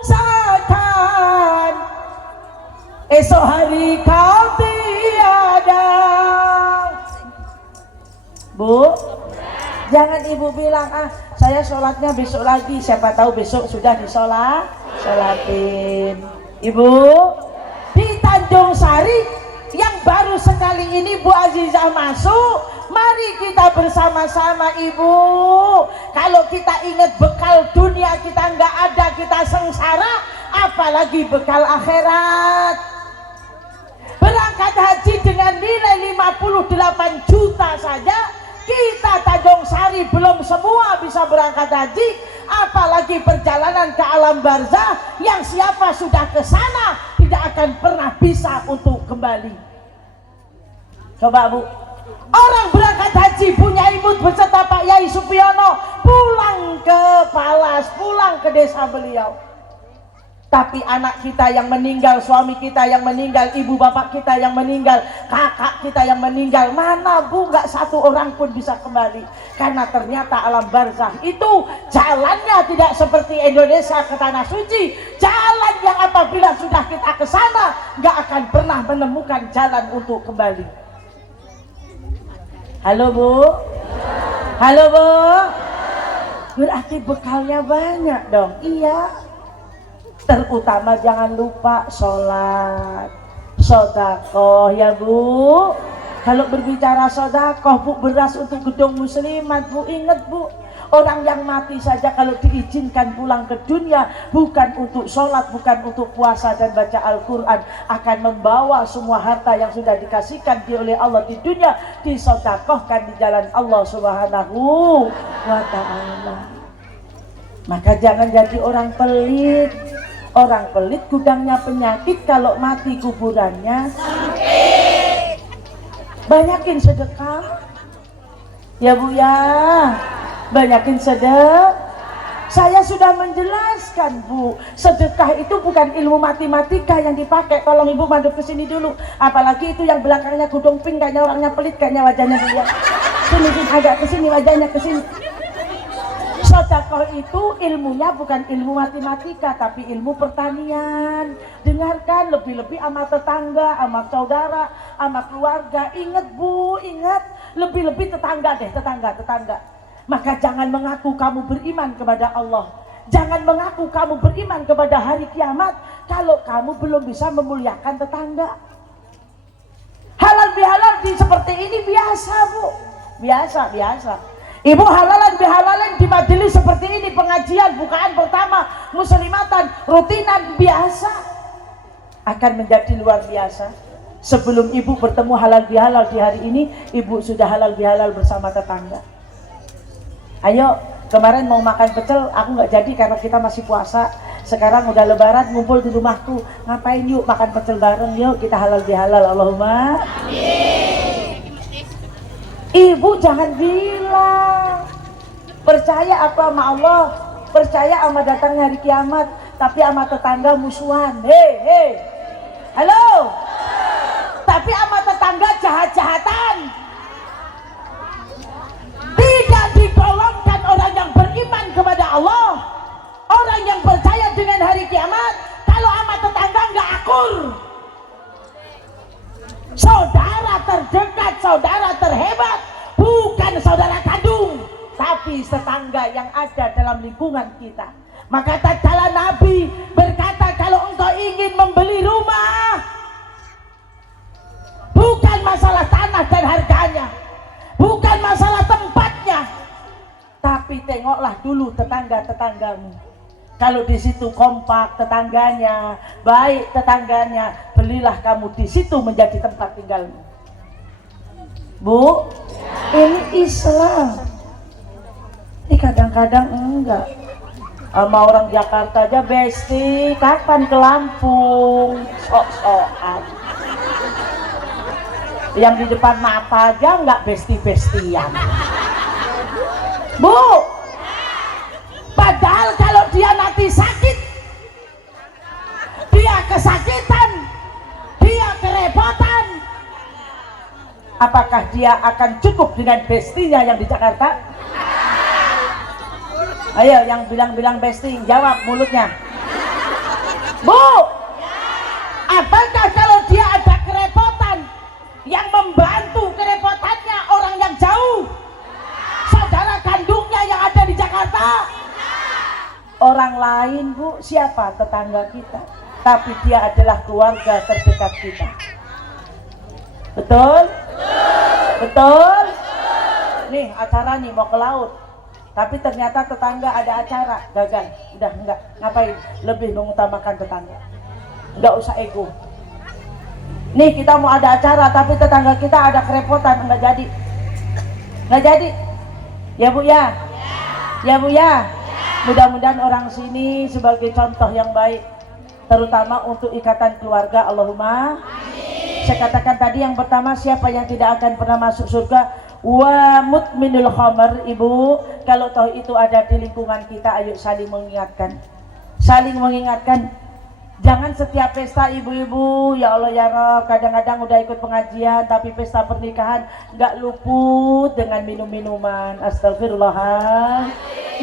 seakan esok hari kau tiada. Bu, jangan ibu bilang, saya sholatnya besok lagi, siapa tahu besok sudah sholatin. Ibu, di Tanjung Sari yang baru sekali ini Bu Azizah masuk, mari kita bersama-sama ibu. Kalau kita ingat bekal dunia kita nggak ada, kita sengsara, apalagi bekal akhirat. Berangkat haji dengan nilai 58 juta saja, kita Tanjung Sari belum semua bisa berangkat haji, apalagi perjalanan ke alam barzah yang siapa sudah ke sana tidak akan pernah bisa untuk kembali. Coba Bu, orang berangkat haji punya imut beserta Pak Yai Supiono pulang ke Palas, pulang ke desa beliau. Tapi anak kita yang meninggal, suami kita yang meninggal, ibu bapak kita yang meninggal, kakak kita yang meninggal, mana Bu? Nggak satu orang pun bisa kembali. Karena ternyata alam barzah itu jalannya tidak seperti Indonesia ke Tanah Suci. Jalan yang apabila sudah kita ke sana nggak akan pernah menemukan jalan untuk kembali. Halo Bu? Halo Bu? Berarti bekalnya banyak dong. Iya. Terutama jangan lupa sholat, sodakoh ya Bu. Kalau berbicara sodakoh Bu, beras untuk gedung muslimat Bu, ingat Bu, orang yang mati saja kalau diizinkan pulang ke dunia bukan untuk sholat, bukan untuk puasa dan baca Al-Quran, akan membawa semua harta yang sudah dikasihkan oleh Allah di dunia disodakohkan di jalan Allah Subhanahu wa Ta'ala. Maka jangan jadi orang pelit. Orang pelit gudangnya penyakit, kalau mati kuburannya sakit. Banyakin sedekah ya Bu ya, banyakin sedekah. Saya sudah menjelaskan Bu, sedekah itu bukan ilmu matematika yang dipakai. Tolong Ibu madep ke sini dulu, apalagi itu yang belakangnya gudung pink, kayaknya orangnya pelit, kayaknya wajahnya dia. Sini agak ke sini, wajahnya ke sini. Sedekah itu ilmunya bukan ilmu matematika, tapi ilmu pertanian. Dengarkan, lebih-lebih sama tetangga, sama saudara, sama keluarga. Ingat Bu, ingat, lebih-lebih tetangga deh, tetangga. Maka jangan mengaku kamu beriman kepada Allah, jangan mengaku kamu beriman kepada hari kiamat kalau kamu belum bisa memuliakan tetangga. Halal bihalal seperti ini biasa Bu, biasa. Ibu halalan bihalalan di majelis seperti ini, pengajian bukaan pertama, muslimatan, rutinan biasa, akan menjadi luar biasa. Sebelum Ibu bertemu halal bihalal di hari ini, Ibu sudah halal bihalal bersama tetangga. Ayo, kemarin mau makan pecel, aku nggak jadi karena kita masih puasa. Sekarang udah lebaran, ngumpul di rumahku, ngapain yuk makan pecel bareng, yuk kita halal bihalal. Allahumma amin. Ibu jangan bilang percaya apa sama Allah, percaya sama datangnya hari kiamat, tapi sama tetangga musuhan. Hei, halo, tapi sama tetangga jahat-jahatan. Tidak digolongkan orang yang beriman kepada Allah, orang yang percaya dengan hari kiamat, kalau sama tetangga nggak akur. Saudara terdekat, saudara terhebat, bukan saudara kandung, tapi tetangga yang ada dalam lingkungan kita. Maka tatkala Nabi berkata, kalau engkau ingin membeli rumah, bukan masalah tanah dan harganya, bukan masalah tempatnya, tapi tengoklah dulu tetangga-tetanggamu. Kalau di situ kompak tetangganya, baik tetangganya, belilah kamu di situ menjadi tempat tinggalmu. Bu, ini Islam. Ini kadang-kadang enggak. Sama orang Jakarta aja besti, kapan ke Lampung? Sok-sokan. Yang di depan mata aja enggak besti-bestian. Bu, padahal kalau dia apakah dia akan cukup dengan bestinya yang di Jakarta? Ayo yang bilang-bilang besti, jawab mulutnya. Bu, apakah kalau dia ada kerepotan, yang membantu kerepotannya orang yang jauh, saudara kandungnya yang ada di Jakarta? Orang lain, Bu, siapa? Tetangga kita, tapi dia adalah keluarga terdekat kita. Betul? Betul? Nih acara nih mau ke laut, tapi ternyata tetangga ada acara, gagal. Udah enggak, ngapain? Lebih mengutamakan tetangga. Enggak usah ego. Nih kita mau ada acara, tapi tetangga kita ada kerepotan, enggak jadi. Enggak jadi. Ya Bu ya? Ya Bu ya? Mudah-mudahan orang sini sebagai contoh yang baik, terutama untuk ikatan keluarga. Allahumma amin. Saya katakan tadi yang pertama, siapa yang tidak akan pernah masuk surga? Wa mutminul khamar. Ibu, kalau tahu itu ada di lingkungan kita, ayo saling mengingatkan. Saling mengingatkan. Jangan setiap pesta ibu-ibu, ya Allah ya Rabb, kadang-kadang udah ikut pengajian tapi pesta pernikahan nggak luput dengan minum-minuman. Astagfirullah.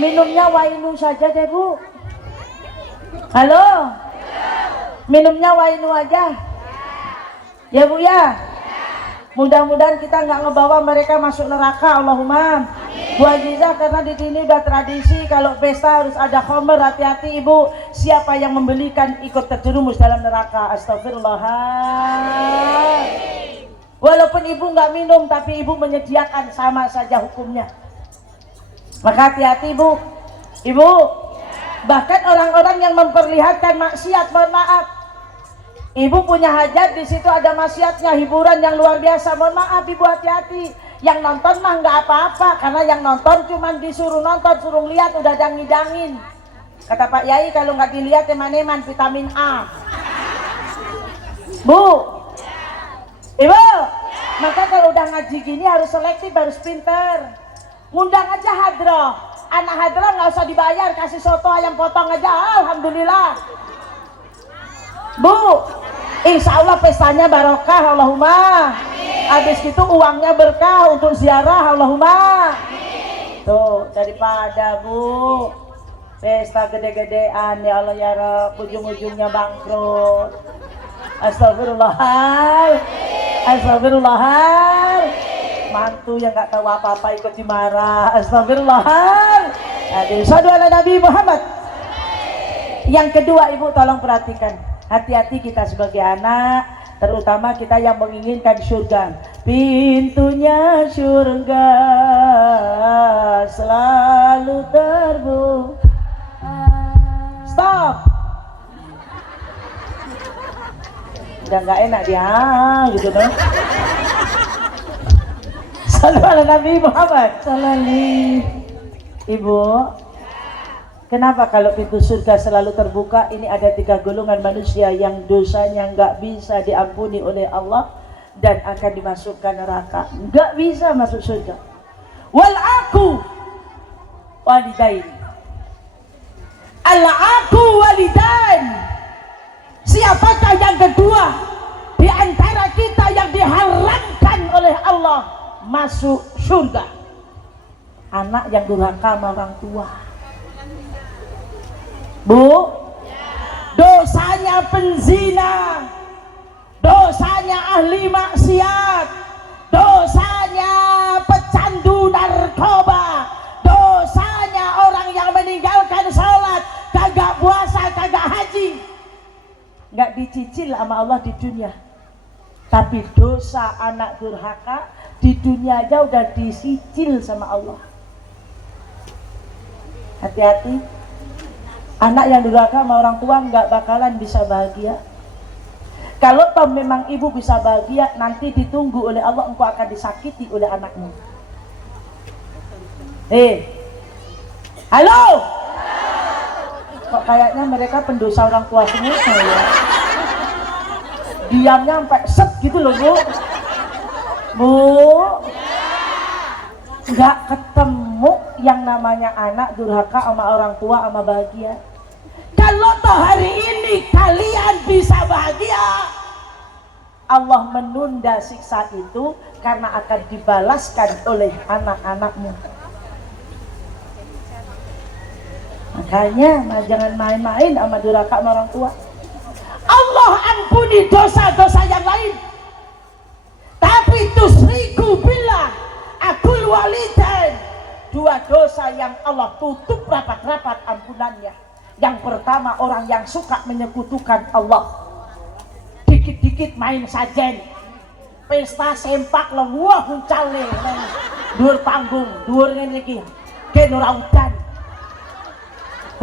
Minumnya wainu saja deh Bu. Halo? Minumnya wainu aja. Ya Bu ya? Mudah-mudahan kita nggak ngebawa mereka masuk neraka. Allahumma. Bu Azizah, karena di sini udah tradisi kalau pesta harus ada khamr. Hati-hati Ibu, siapa yang membelikan ikut terjerumus dalam neraka. Astagfirullah. Walaupun Ibu nggak minum, tapi Ibu menyediakan, sama saja hukumnya. Maka hati-hati Ibu. Ibu, bahkan orang-orang yang memperlihatkan maksiat, mohon maaf, Ibu punya hajat, di situ ada maksiatnya, hiburan yang luar biasa. Mohon maaf Ibu, hati-hati. Yang nonton mah nggak apa-apa, karena yang nonton cuma disuruh nonton, suruh lihat, udah ngidangin. Kata Pak Yai, kalau nggak dilihat eman-eman vitamin A. Bu, Ibu, maka kalau udah ngaji gini harus selektif, harus pinter. Ngundang aja hadroh, anak hadroh nggak usah dibayar, kasih soto ayam potong aja, alhamdulillah. Bu, insya Allah pestanya barokah, Allahumma. Habis itu uangnya berkah untuk ziarah, Allahumma. Tuh, daripada Bu pesta gede-gedean, ya Allah ya Rabb, ujung-ujungnya bangkrut. Astagfirullah. Astagfirullah. Mantu yang nggak tahu apa-apa ikut dimarah. Astagfirullah. Shallu ala Nabi Muhammad. Yang kedua Ibu, tolong perhatikan. Hati-hati kita sebagai anak, terutama kita yang menginginkan surga. Pintunya surga selalu terbuka. Stop. Udah nggak enak dia, gitu dong. Sallallahu alaihi Nabi Muhammad. Sallallahu. Ibu, kenapa kalau pintu surga selalu terbuka? Ini ada 3 golongan manusia yang dosanya nggak bisa diampuni oleh Allah dan akan dimasukkan neraka, nggak bisa masuk surga. Wal aku walidain. Al aku walidain. Siapakah yang kedua di antara kita yang diharamkan oleh Allah masuk surga? Anak yang durhaka sama orang tua. Bu, dosanya penzina, dosanya ahli maksiat, dosanya pecandu narkoba, dosanya orang yang meninggalkan sholat, kagak puasa, kagak haji, nggak dicicil sama Allah di dunia. Tapi dosa anak durhaka di dunia aja udah disicil sama Allah. Hati-hati. Anak yang durhaka sama orang tua nggak bakalan bisa bahagia. Kalau toh memang ibu bisa bahagia, nanti ditunggu oleh Allah, engkau akan disakiti oleh anakmu. Halo? Kok kayaknya mereka pendosa orang tua semua ya? Diamnya sampai set gitu loh Bu. Bu, nggak ketemu yang namanya anak durhaka sama orang tua sama bahagia. Kalau toh hari ini kalian bisa bahagia, Allah menunda siksa itu karena akan dibalaskan oleh anak-anakmu. Makanya jangan main-main sama durhaka sama orang tua. Allah ampuni dosa-dosa yang lain, tapi tusriku billah akul walidain, dua dosa yang Allah tutup rapat-rapat ampunannya. Yang pertama, orang yang suka menyekutukan Allah, dikit-dikit main sajen, pesta sempak lewah huncale dhuwur panggung, dhuwur ngene iki gen ora udan.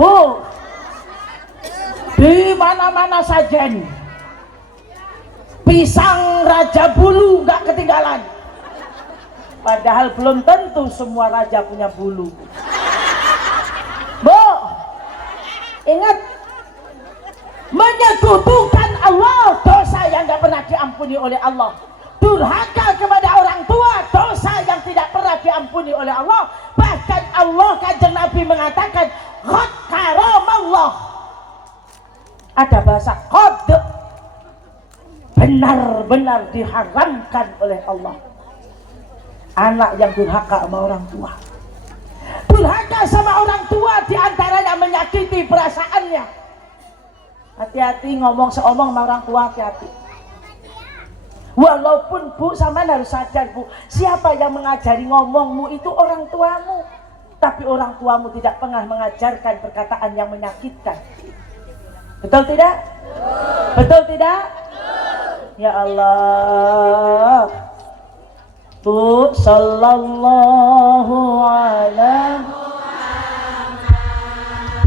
Oh, di mana-mana sajen, pisang raja bulu nggak ketinggalan, padahal belum tentu semua raja punya bulu. Bu, ingat, menyekutukan Allah dosa yang nggak pernah diampuni oleh Allah. Durhaka kepada orang tua dosa yang tidak pernah diampuni oleh Allah. Bahkan Allah, kanjeng Nabi mengatakan qad karamallah, ada bahasa qad, benar-benar diharamkan oleh Allah anak yang durhaka sama orang tua. Durhaka sama orang tua diantaranya menyakiti perasaannya. Hati-hati ngomong seomong sama orang tua, hati-hati. Walaupun Bu, sampean harus sadar Bu, siapa yang mengajari ngomongmu itu orang tuamu, tapi orang tuamu tidak pernah mengajarkan perkataan yang menyakitkan. Betul tidak? Betul tidak? Ya Allah. Bu, sallallahu alaihi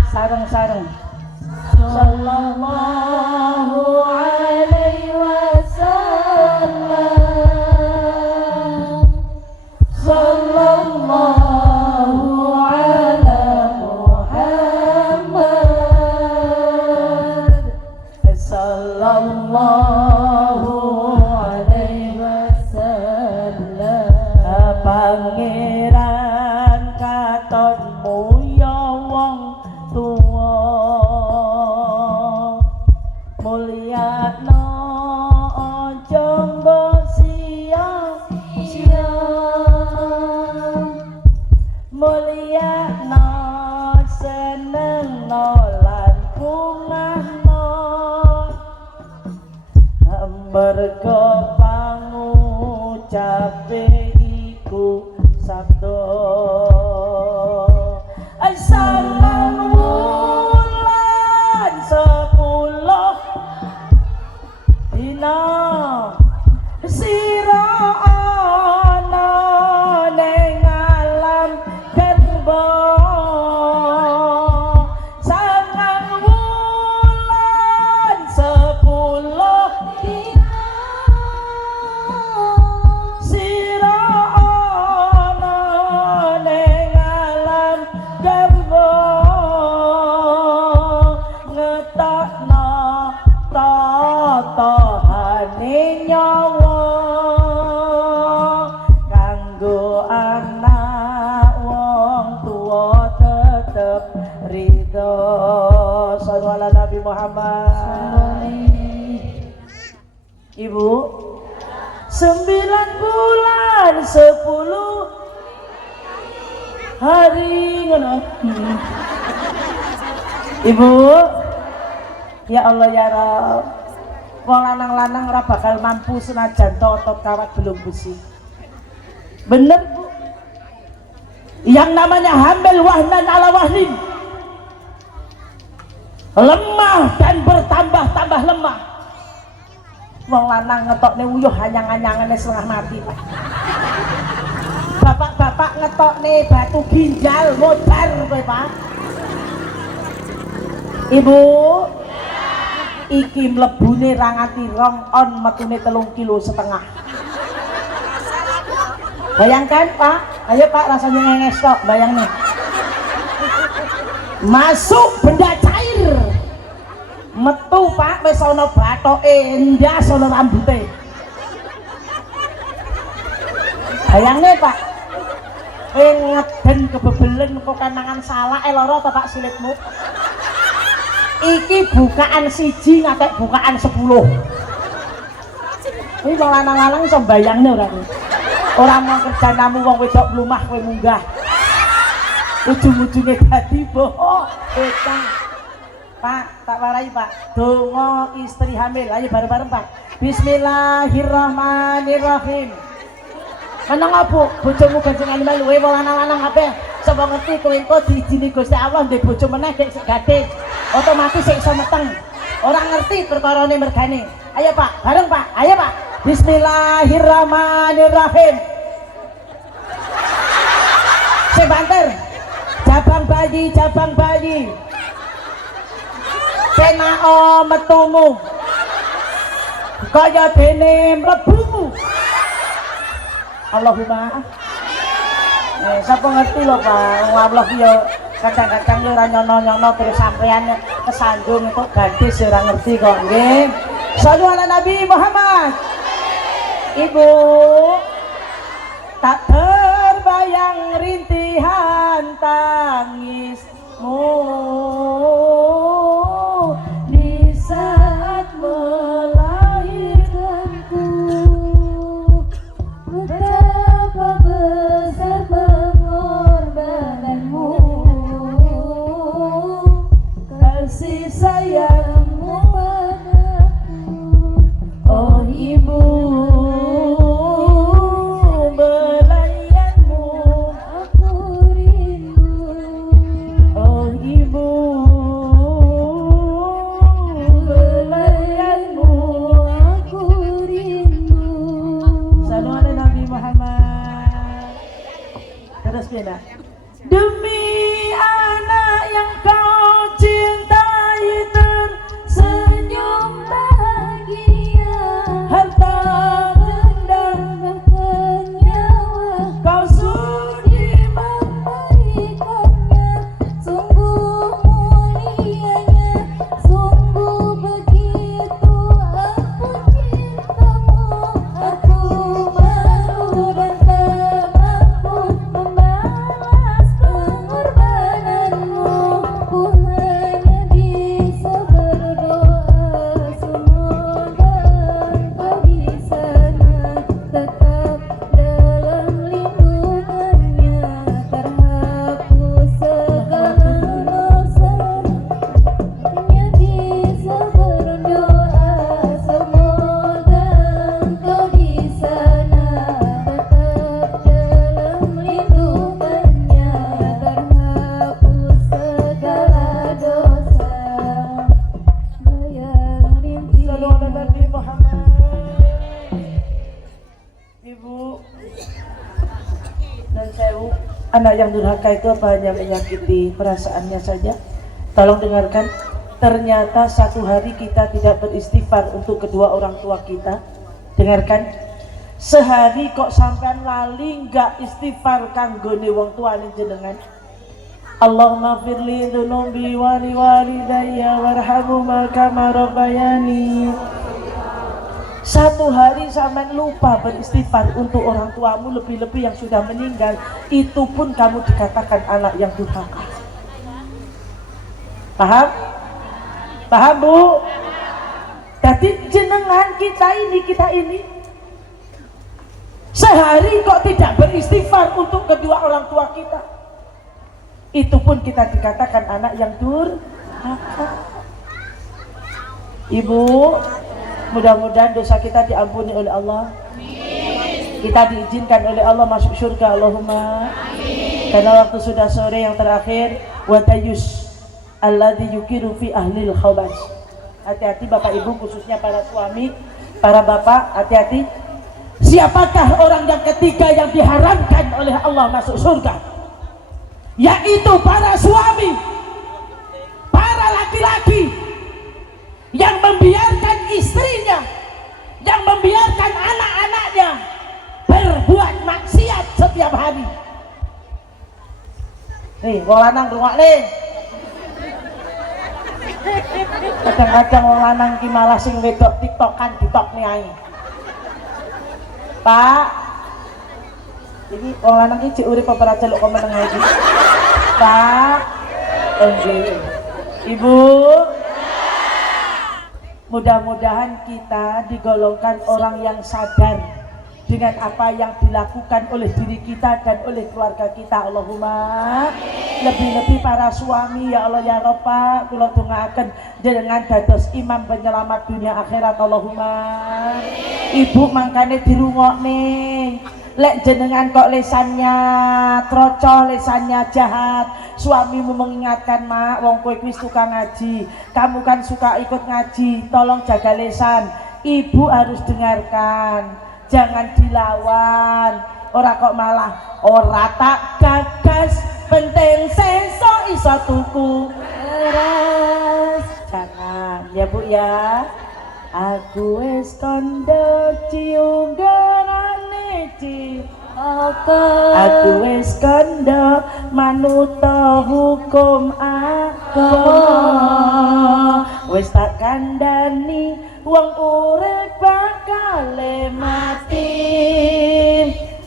sareng-sareng sallallahu alaihi wasallam, sallallahu ala Muhammad, sallallahu alaihi wasallam. Pangeran katonmu ya wong tuwa, mulyakno aja mbok sia-sia, mulyakno senengno lan bungahno, mergo pangucape iku sabda. Salam wulan 10 dina sira ana ning alam garba, sangang wulan 10 dina sira ana ning alam garba, ngetokno tatohane nyawa kanggo anak wong tuwa tetep ridho. Sallu ala Nabi Muhammad. Ibu, 9 bulan 10 hari ngono. Ibu, ya Allah ya Rabb, wong lanang-lanang ora bakal mampu senajan otot kawat belum besi. Bener Bu, yang namanya hamil wahnan ala wahnin, lemah dan bertambah-tambah lemah. Wong lanang ngetokne uyuh anyang-anyangane setengah mati Pak. Bapak-bapak ngetokne batu ginjal modar kowe Pak. Ibu, iki mlebune ra nganti 2 on, metune 3,5 kilo. Bayangkan Pak, ayo Pak rasanya ngenges kok, bayang nih. Masuk benda cair, metu Pak wis ana bathoke, ndas ana rambute. Bayang nih Pak, ngeden kebebelen kok kanangan salah lara to Pak silitmu. Iki bukaan 1 ngatek bukaan 10. Ini wong lanang-lanang iso mbayangne ora kowe. Ora mau kerjanamu wong wedok mlumah kowe munggah. Ujung-ujunge dadi bohong. Pak, tak warai Pak. Donga istri hamil. Ayo bareng-bareng Pak. Bismillahirrahmanirrahim. Meneng apa bojomu ganjengan melu wong lanang-lanang kabeh. Sapa ngerti kowe engko diijini Gusti Allah ndek bojo meneh dek sik gadhe. Otomatis sik iso meteng. Ora ngerti perkarane mergane. Ayo Pak, bareng Pak. Ayo Pak. Bismillahirrahmanirrahim. Sing banter. Jabang bayi. Kenao metumu. Kaya dene mlebumu. Allahumma. Sapa ngerti lho Pak, Allah yo kadang-kadang yo ora nyono-nyono terus sampean kesandung kok gadis ora ngerti kok nggih. Shallu ala Nabi Muhammad. Ibu tak terbayang rintihan tangismu di saat melahirkanku. Betapa besar pengorbananmu, kasih sayangmu padaku. Oh ibu, belayanmu aku rindu. Oh ibu, belayanmu aku rindu. Salam ala Nabi Muhammad. Terus bina. Demi anak yang kau cintai tersenyum bahagia, harta benda bahkan nyawa kau sudi memberikannya. Sungguh mulianya, sungguh begitu aku cintamu. Aku malu dan tak mampu membalas pengorbananmu. Ku hanya bisa berdoa semoga engkau di sana tetap dalam lindungannya, terhapus segala dosa. Hanya bisa berdoa semoga engkau di sana tetap dalam lindungannya, terhapus segala dosa. Bayang rintihan. Shallu ala Nabi Muhammad. Ibu dan sewu, anak yang durhaka itu apa hanya menyakiti perasaannya saja? Tolong dengarkan. Ternyata satu hari kita tidak beristighfar untuk kedua orang tua kita. Dengarkan. Sehari kok sampean lali nggak istighfar kanggone wong tuane jenengan. Allahumma firli dzunubi wa li walidayya warhamhuma kama rabbayani. Satu hari sampean lupa beristighfar untuk orang tuamu, lebih-lebih yang sudah meninggal, itu pun kamu dikatakan anak yang durhaka. Paham? Paham Bu? Jadi jenengan kita ini sehari kok tidak beristighfar untuk kedua orang tua kita, itu pun kita dikatakan anak yang durhaka. Ibu, mudah-mudahan dosa kita diampuni oleh Allah. Kita diizinkan oleh Allah masuk surga, Allahumma. Karena waktu sudah sore yang terakhir, wadayus alladzi yukiru fi ahlil khabas. Hati-hati Bapak Ibu, khususnya para suami, para bapak, hati-hati. Siapakah orang yang ketiga yang diharamkan oleh Allah masuk surga? Yaitu para suami, para laki-laki yang membiarkan istrinya, yang membiarkan anak-anaknya berbuat maksiat setiap hari. Nih, wong lanang rungok nih. Kadang-kadang wong lanang ki malah sing wedok tiktokan ditokne ae. Pak, ini wong lanang ki cek urip apa celuk kok meneng iki. Pak, nggih. Ibu, Mudah-mudahan kita digolongkan orang yang sadar dengan apa yang dilakukan oleh diri kita dan oleh keluarga kita. Allahumma. Lebih-lebih para suami ya Allah ya Rabb, kula dongaaken jenengan dados imam penyelamat dunia akhirat. Allahumma. Ibu mangkane dirungokne, lek jenengan kok lesannya troco, lesannya jahat, suamimu mengingatkan, mak wong kowe wis tukang ngaji, kamu kan suka ikut ngaji, tolong jaga lesan. Ibu harus dengarkan, jangan dilawan. Ora kok malah ora tak gagas, penting sesok iso tuku beras. Jangan ya Bu ya. Aku wis kandha ciunggarane aku wis kandha manuta hukum agama, wis tak kandhani wong urip bakal mati.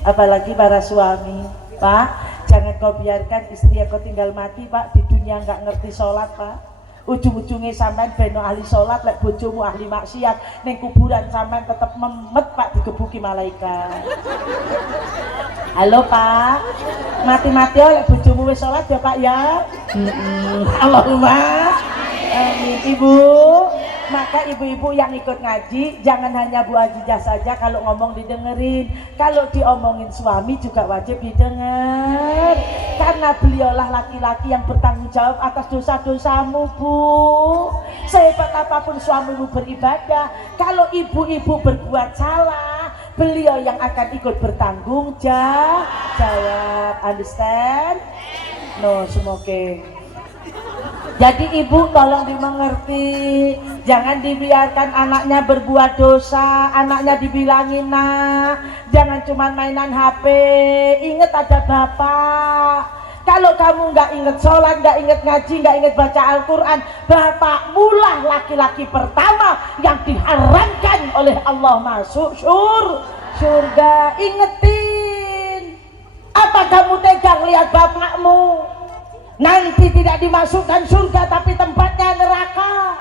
Apalagi para suami, Pak, jangan kau biarkan istri kau tinggal mati, Pak, di dunia nggak ngerti sholat, Pak. Ujung-ujungnya sampean beno ahli sholat, lek bojomu ahli maksiat, neng kuburan sampean tetap memet, Pak, digebuki malaikat. Halo Pak, mati-mati lek bojomu wis sholat ya Pak ya. Allahumma amin. Ibu, maka ibu-ibu yang ikut ngaji jangan hanya Bu Ajijah saja kalau ngomong didengerin, kalau diomongin suami juga wajib didengar, karena beliaulah laki-laki yang bertanggung jawab atas dosa-dosamu Bu. Sehebat apapun suamimu beribadah, kalau ibu-ibu berbuat salah, beliau yang akan ikut bertanggung jawab. Understand? No, semoga. Jadi ibu tolong dimengerti, jangan dibiarkan anaknya berbuat dosa, anaknya dibilangin nak, jangan cuma mainan HP, inget ada bapak. Kalau kamu nggak inget sholat, nggak inget ngaji, nggak inget baca Al-Quran, bapakmu lah laki-laki pertama yang diharamkan oleh Allah masuk surga. Ingetin, apa kamu tegang lihat bapakmu nanti tidak dimasukkan surga tapi tempatnya neraka?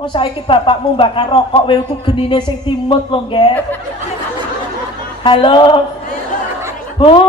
Oh saiki bapakmu bakar rokok we itu genine sing timut lho nggih. Halo Bu,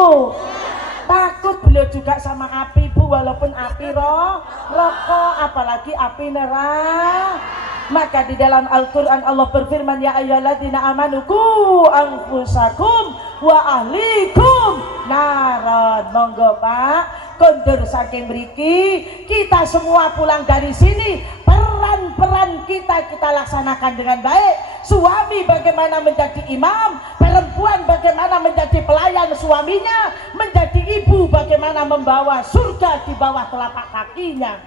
takut beliau juga sama api Bu, walaupun api rokok, apalagi api neraka. Maka di dalam Al-Quran Allah berfirman, ya ayyuhalladzina amanu qu anfusakum wa ahlikum naron. Monggo Pak, kondur saking mriki, kita semua pulang dari sini, peran-peran kita laksanakan dengan baik. Suami bagaimana menjadi imam, perempuan bagaimana menjadi pelayan suaminya, menjadi ibu bagaimana membawa surga di bawah telapak kakinya.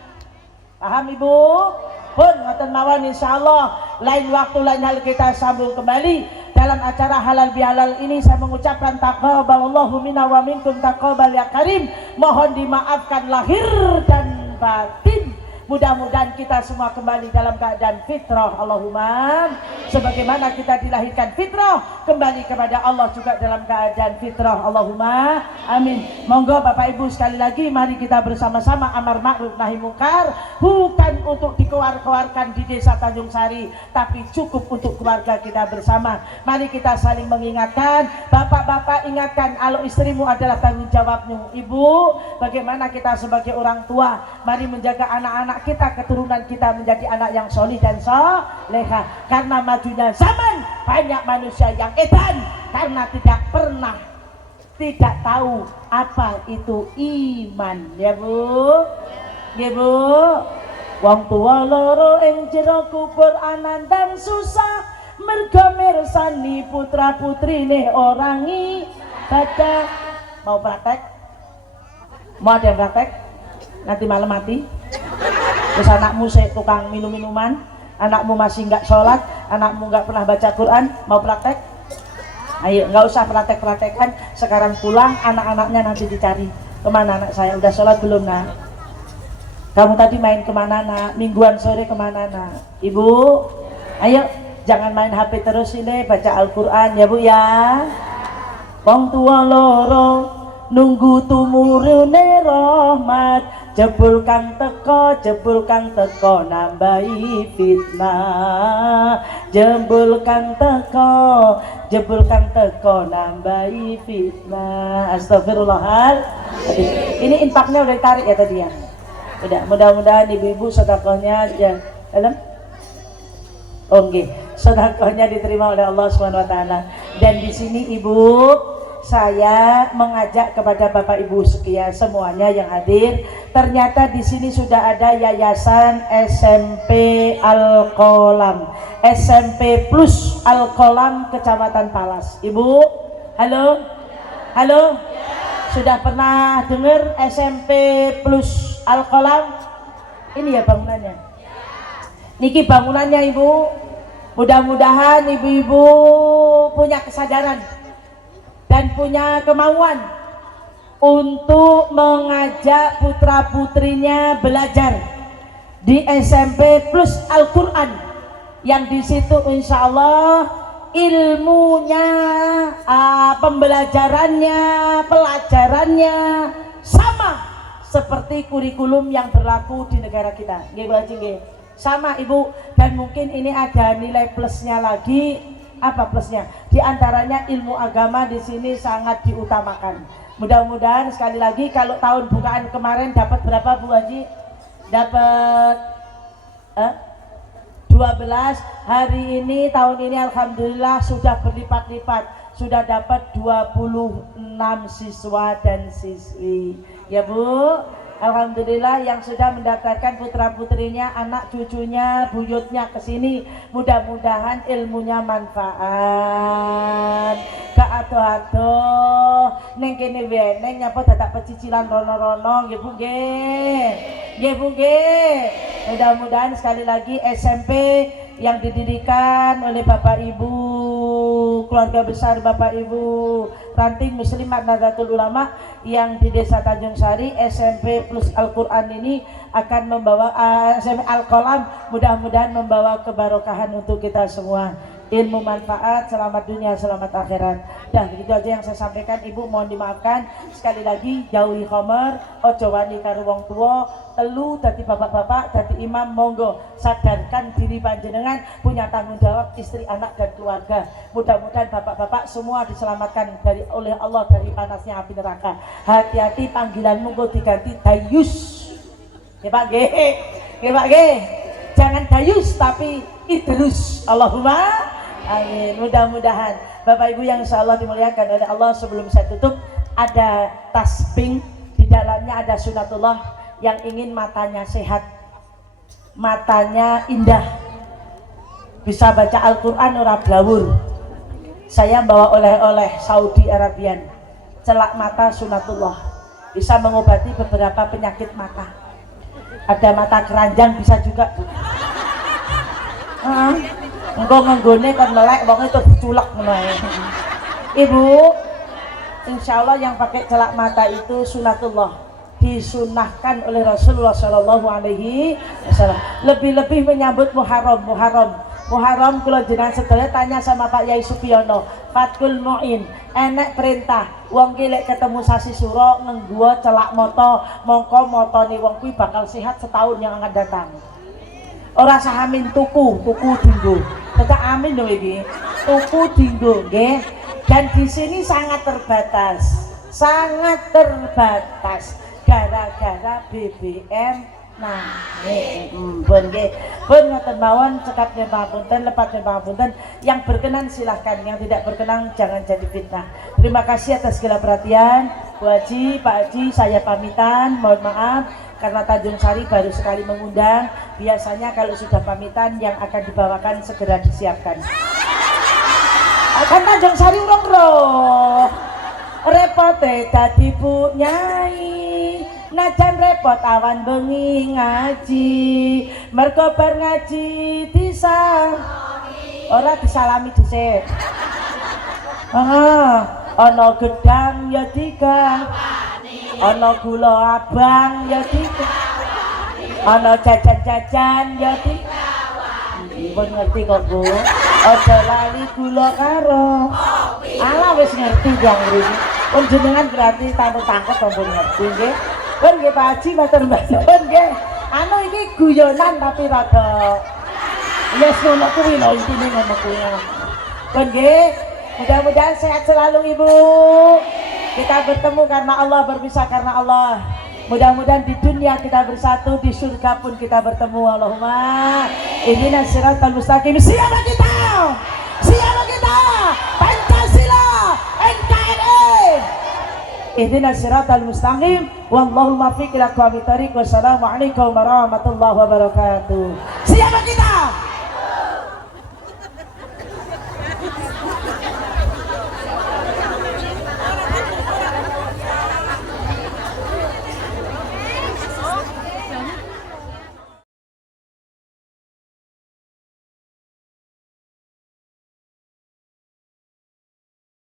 Paham Ibu? Pun ngoten mawon insyaallah lain waktu lain hal kita sambung kembali dalam acara halal bihalal ini. Saya mengucapkan taqabbalallahu minna wa minkum taqabbal ya karim. Mohon dimaafkan lahir dan batin. Mudah-mudahan kita semua kembali dalam keadaan fitrah. Allahumma. Sebagaimana kita dilahirkan fitrah, kembali kepada Allah juga dalam keadaan fitrah. Allahumma amin. Monggo Bapak Ibu sekali lagi, mari kita bersama-sama amar ma'ruf nahi mungkar, bukan untuk dikeluarkan di desa Tanjung Sari, tapi cukup untuk keluarga kita bersama. Mari kita saling mengingatkan. Bapak-bapak ingatkan, kalau istrimu adalah tanggung jawabmu. Ibu, bagaimana kita sebagai orang tua, mari menjaga anak-anak kita, keturunan kita menjadi anak yang solih dan soleha. Karena majunya zaman, banyak manusia yang edan karena tidak tahu apa itu iman. Ya Bu, ya Bu. Wong tua loro ing jero kubur anandang susah, merga mirsani putra putrine orang ibadah. Mau praktek? Mau ada yang praktek? Nanti malam mati. Terus anakmu tukang minum-minuman, anakmu masih nggak sholat, anakmu nggak pernah baca Quran, mau praktek? Ayo, nggak usah praktek-praktekan, sekarang pulang, anak-anaknya nanti dicari. Kemana anak saya? Udah sholat belum nak? Kamu tadi main kemana nak? Mingguan sore kemana nak? Ibu, ayo jangan main HP terus ini, baca Al-Quran ya Bu ya. Wong tua loro nunggu tumurune rahmat, jebul kang teko nambahi fitnah. Jebul kang teko nambahi fitnah. Astagfirullahaladzim. Ini infaknya udah ditarik ya tadi ya. Udah, mudah-mudahan ibu-ibu sedekahnya ya dalam sedekahnya diterima oleh Allah Subhanahu wa taala. Dan di sini Ibu, saya mengajak kepada Bapak Ibu sekian semuanya yang hadir, ternyata di sini sudah ada Yayasan SMP Al-Qalam, SMP Plus Al-Qalam Kecamatan Palas. Ibu, halo? Halo? Sudah pernah dengar SMP Plus Al-Qalam? Ini ya bangunannya. Niki bangunannya Ibu. Mudah-mudahan ibu-ibu punya kesadaran dan punya kemauan untuk mengajak putra-putrinya belajar di SMP Plus Al-Quran, yang di situ insya Allah ilmunya, pembelajarannya, pelajarannya sama seperti kurikulum yang berlaku di negara kita. Nggih, sama Ibu, dan mungkin ini ada nilai plusnya lagi. Apa plusnya? Di antaranya ilmu agama di sini sangat diutamakan. Mudah-mudahan sekali lagi, kalau tahun bukaan kemarin dapat berapa Bu Haji? Dapat 12. Hari ini tahun ini alhamdulillah sudah berlipat-lipat, sudah dapat 26 siswa dan siswi. Ya Bu, alhamdulillah yang sudah mendaftarkan putra-putrinya, anak cucunya, buyutnya ke sini. Mudah-mudahan ilmunya manfaat. Gak ado-ado neng kene wae neng nyapa dadak pecicilan rono-rono nggih Bu nggih. Nggih Bu nggih. Mudah-mudahan sekali lagi SMP yang didirikan oleh Bapak Ibu, keluarga besar Bapak Ibu Ranting Muslimat Nahdlatul Ulama yang di Desa Tanjung Sari, SMP Plus Al-Quran ini akan membawa SMP Al-Qalam, mudah-mudahan membawa kebarokahan untuk kita semua, ilmu manfaat, selamat dunia, selamat akhirat. Dan begitu aja yang saya sampaikan Ibu, mohon dimaafkan. Sekali lagi, jauhi khomer, ojo wani karo wong tua, telu dadi bapak-bapak, dadi imam, monggo sadarkan diri panjenengan, punya tanggung jawab istri, anak dan keluarga. Mudah-mudahan bapak-bapak semua diselamatkan oleh Allah dari panasnya api neraka. Hati-hati panggilanmu kok diganti Dayus. Ya Pak G, ya Pak G, jangan Dayus tapi Idrus. Allahumma amin. Mudah-mudahan Bapak Ibu yang insya Allah dimuliakan oleh Allah, sebelum saya tutup, ada tas pink, di dalamnya ada sunatullah yang ingin matanya sehat, matanya indah, bisa baca Al-Quran ora blawur. Saya bawa oleh-oleh Saudi Arabian, celak mata sunatullah, bisa mengobati beberapa penyakit mata. Ada mata keranjang bisa juga Bu. Engkau ngenggone kon melek wong itu diculek ngono ae. Ibu, insya Allah yang pakai celak mata itu sunatullah, disunahkan oleh Rasulullah Shallallahu Alaihi Wasallam. Lebih-lebih menyambut Muharram kalau jenengan sedaya tanya sama Pak Yai Supiono, Fatkul Mu'in, enek perintah wong ki lek ketemu sasi suro ngenggo celak moto, mongko motone wong kuwi bakal sehat setahun yang akan datang. Ora sahamin tuku dinggo. Tetap amin dong iki. Tuku dinggo nggih. Dan di sini sangat terbatas gara-gara BBM. Nah, pun nggih. Pun ngoten mawon, cekap nggih pangapunten, lepat nggih pangapunten. Yang berkenan silahkan, yang tidak berkenan jangan jadi fitnah. Terima kasih atas segala perhatian. Bu Haji, Pak Haji, saya pamitan, mohon maaf karena Tanjung Sari baru sekali mengundang. Biasanya kalau sudah pamitan yang akan dibawakan segera disiapkan. Akan Tanjung Sari urung roh. Repote dadi Bu Nyai, najan repot awan bengi ngaji, mergo bar ngaji ora disalami dhisik. Ana gedang ya dikawani, ana gula abang ya dikawani, ana jajan-jajan ya dikawani. Pun ngerti kok Bu, aja lali gula karo ala wis ngerti yang mriki. Pun jenengan berarti tangkut-tangkut pun ngerti nggih. Pun nggih Pak Haji matur nuwun nggih. Anu iki guyonan tapi rada ya ngono kuwi lho intine ngono kuwi. Pun nggih, mudah-mudahan sehat selalu Ibu. Kita bertemu karena Allah, berpisah karena Allah. Mudah-mudahan di dunia kita bersatu, di surga pun kita bertemu. Allahumma ihdinas siratal mustaqim. Siapa kita? Siapa kita? Pancasila, NKRI. Ihdinas siratal mustaqim. Wallahu muwaffiq ila aqwamit thoriq. Wassalamualaikum warahmatullahi wabarakatuh. Siapa kita?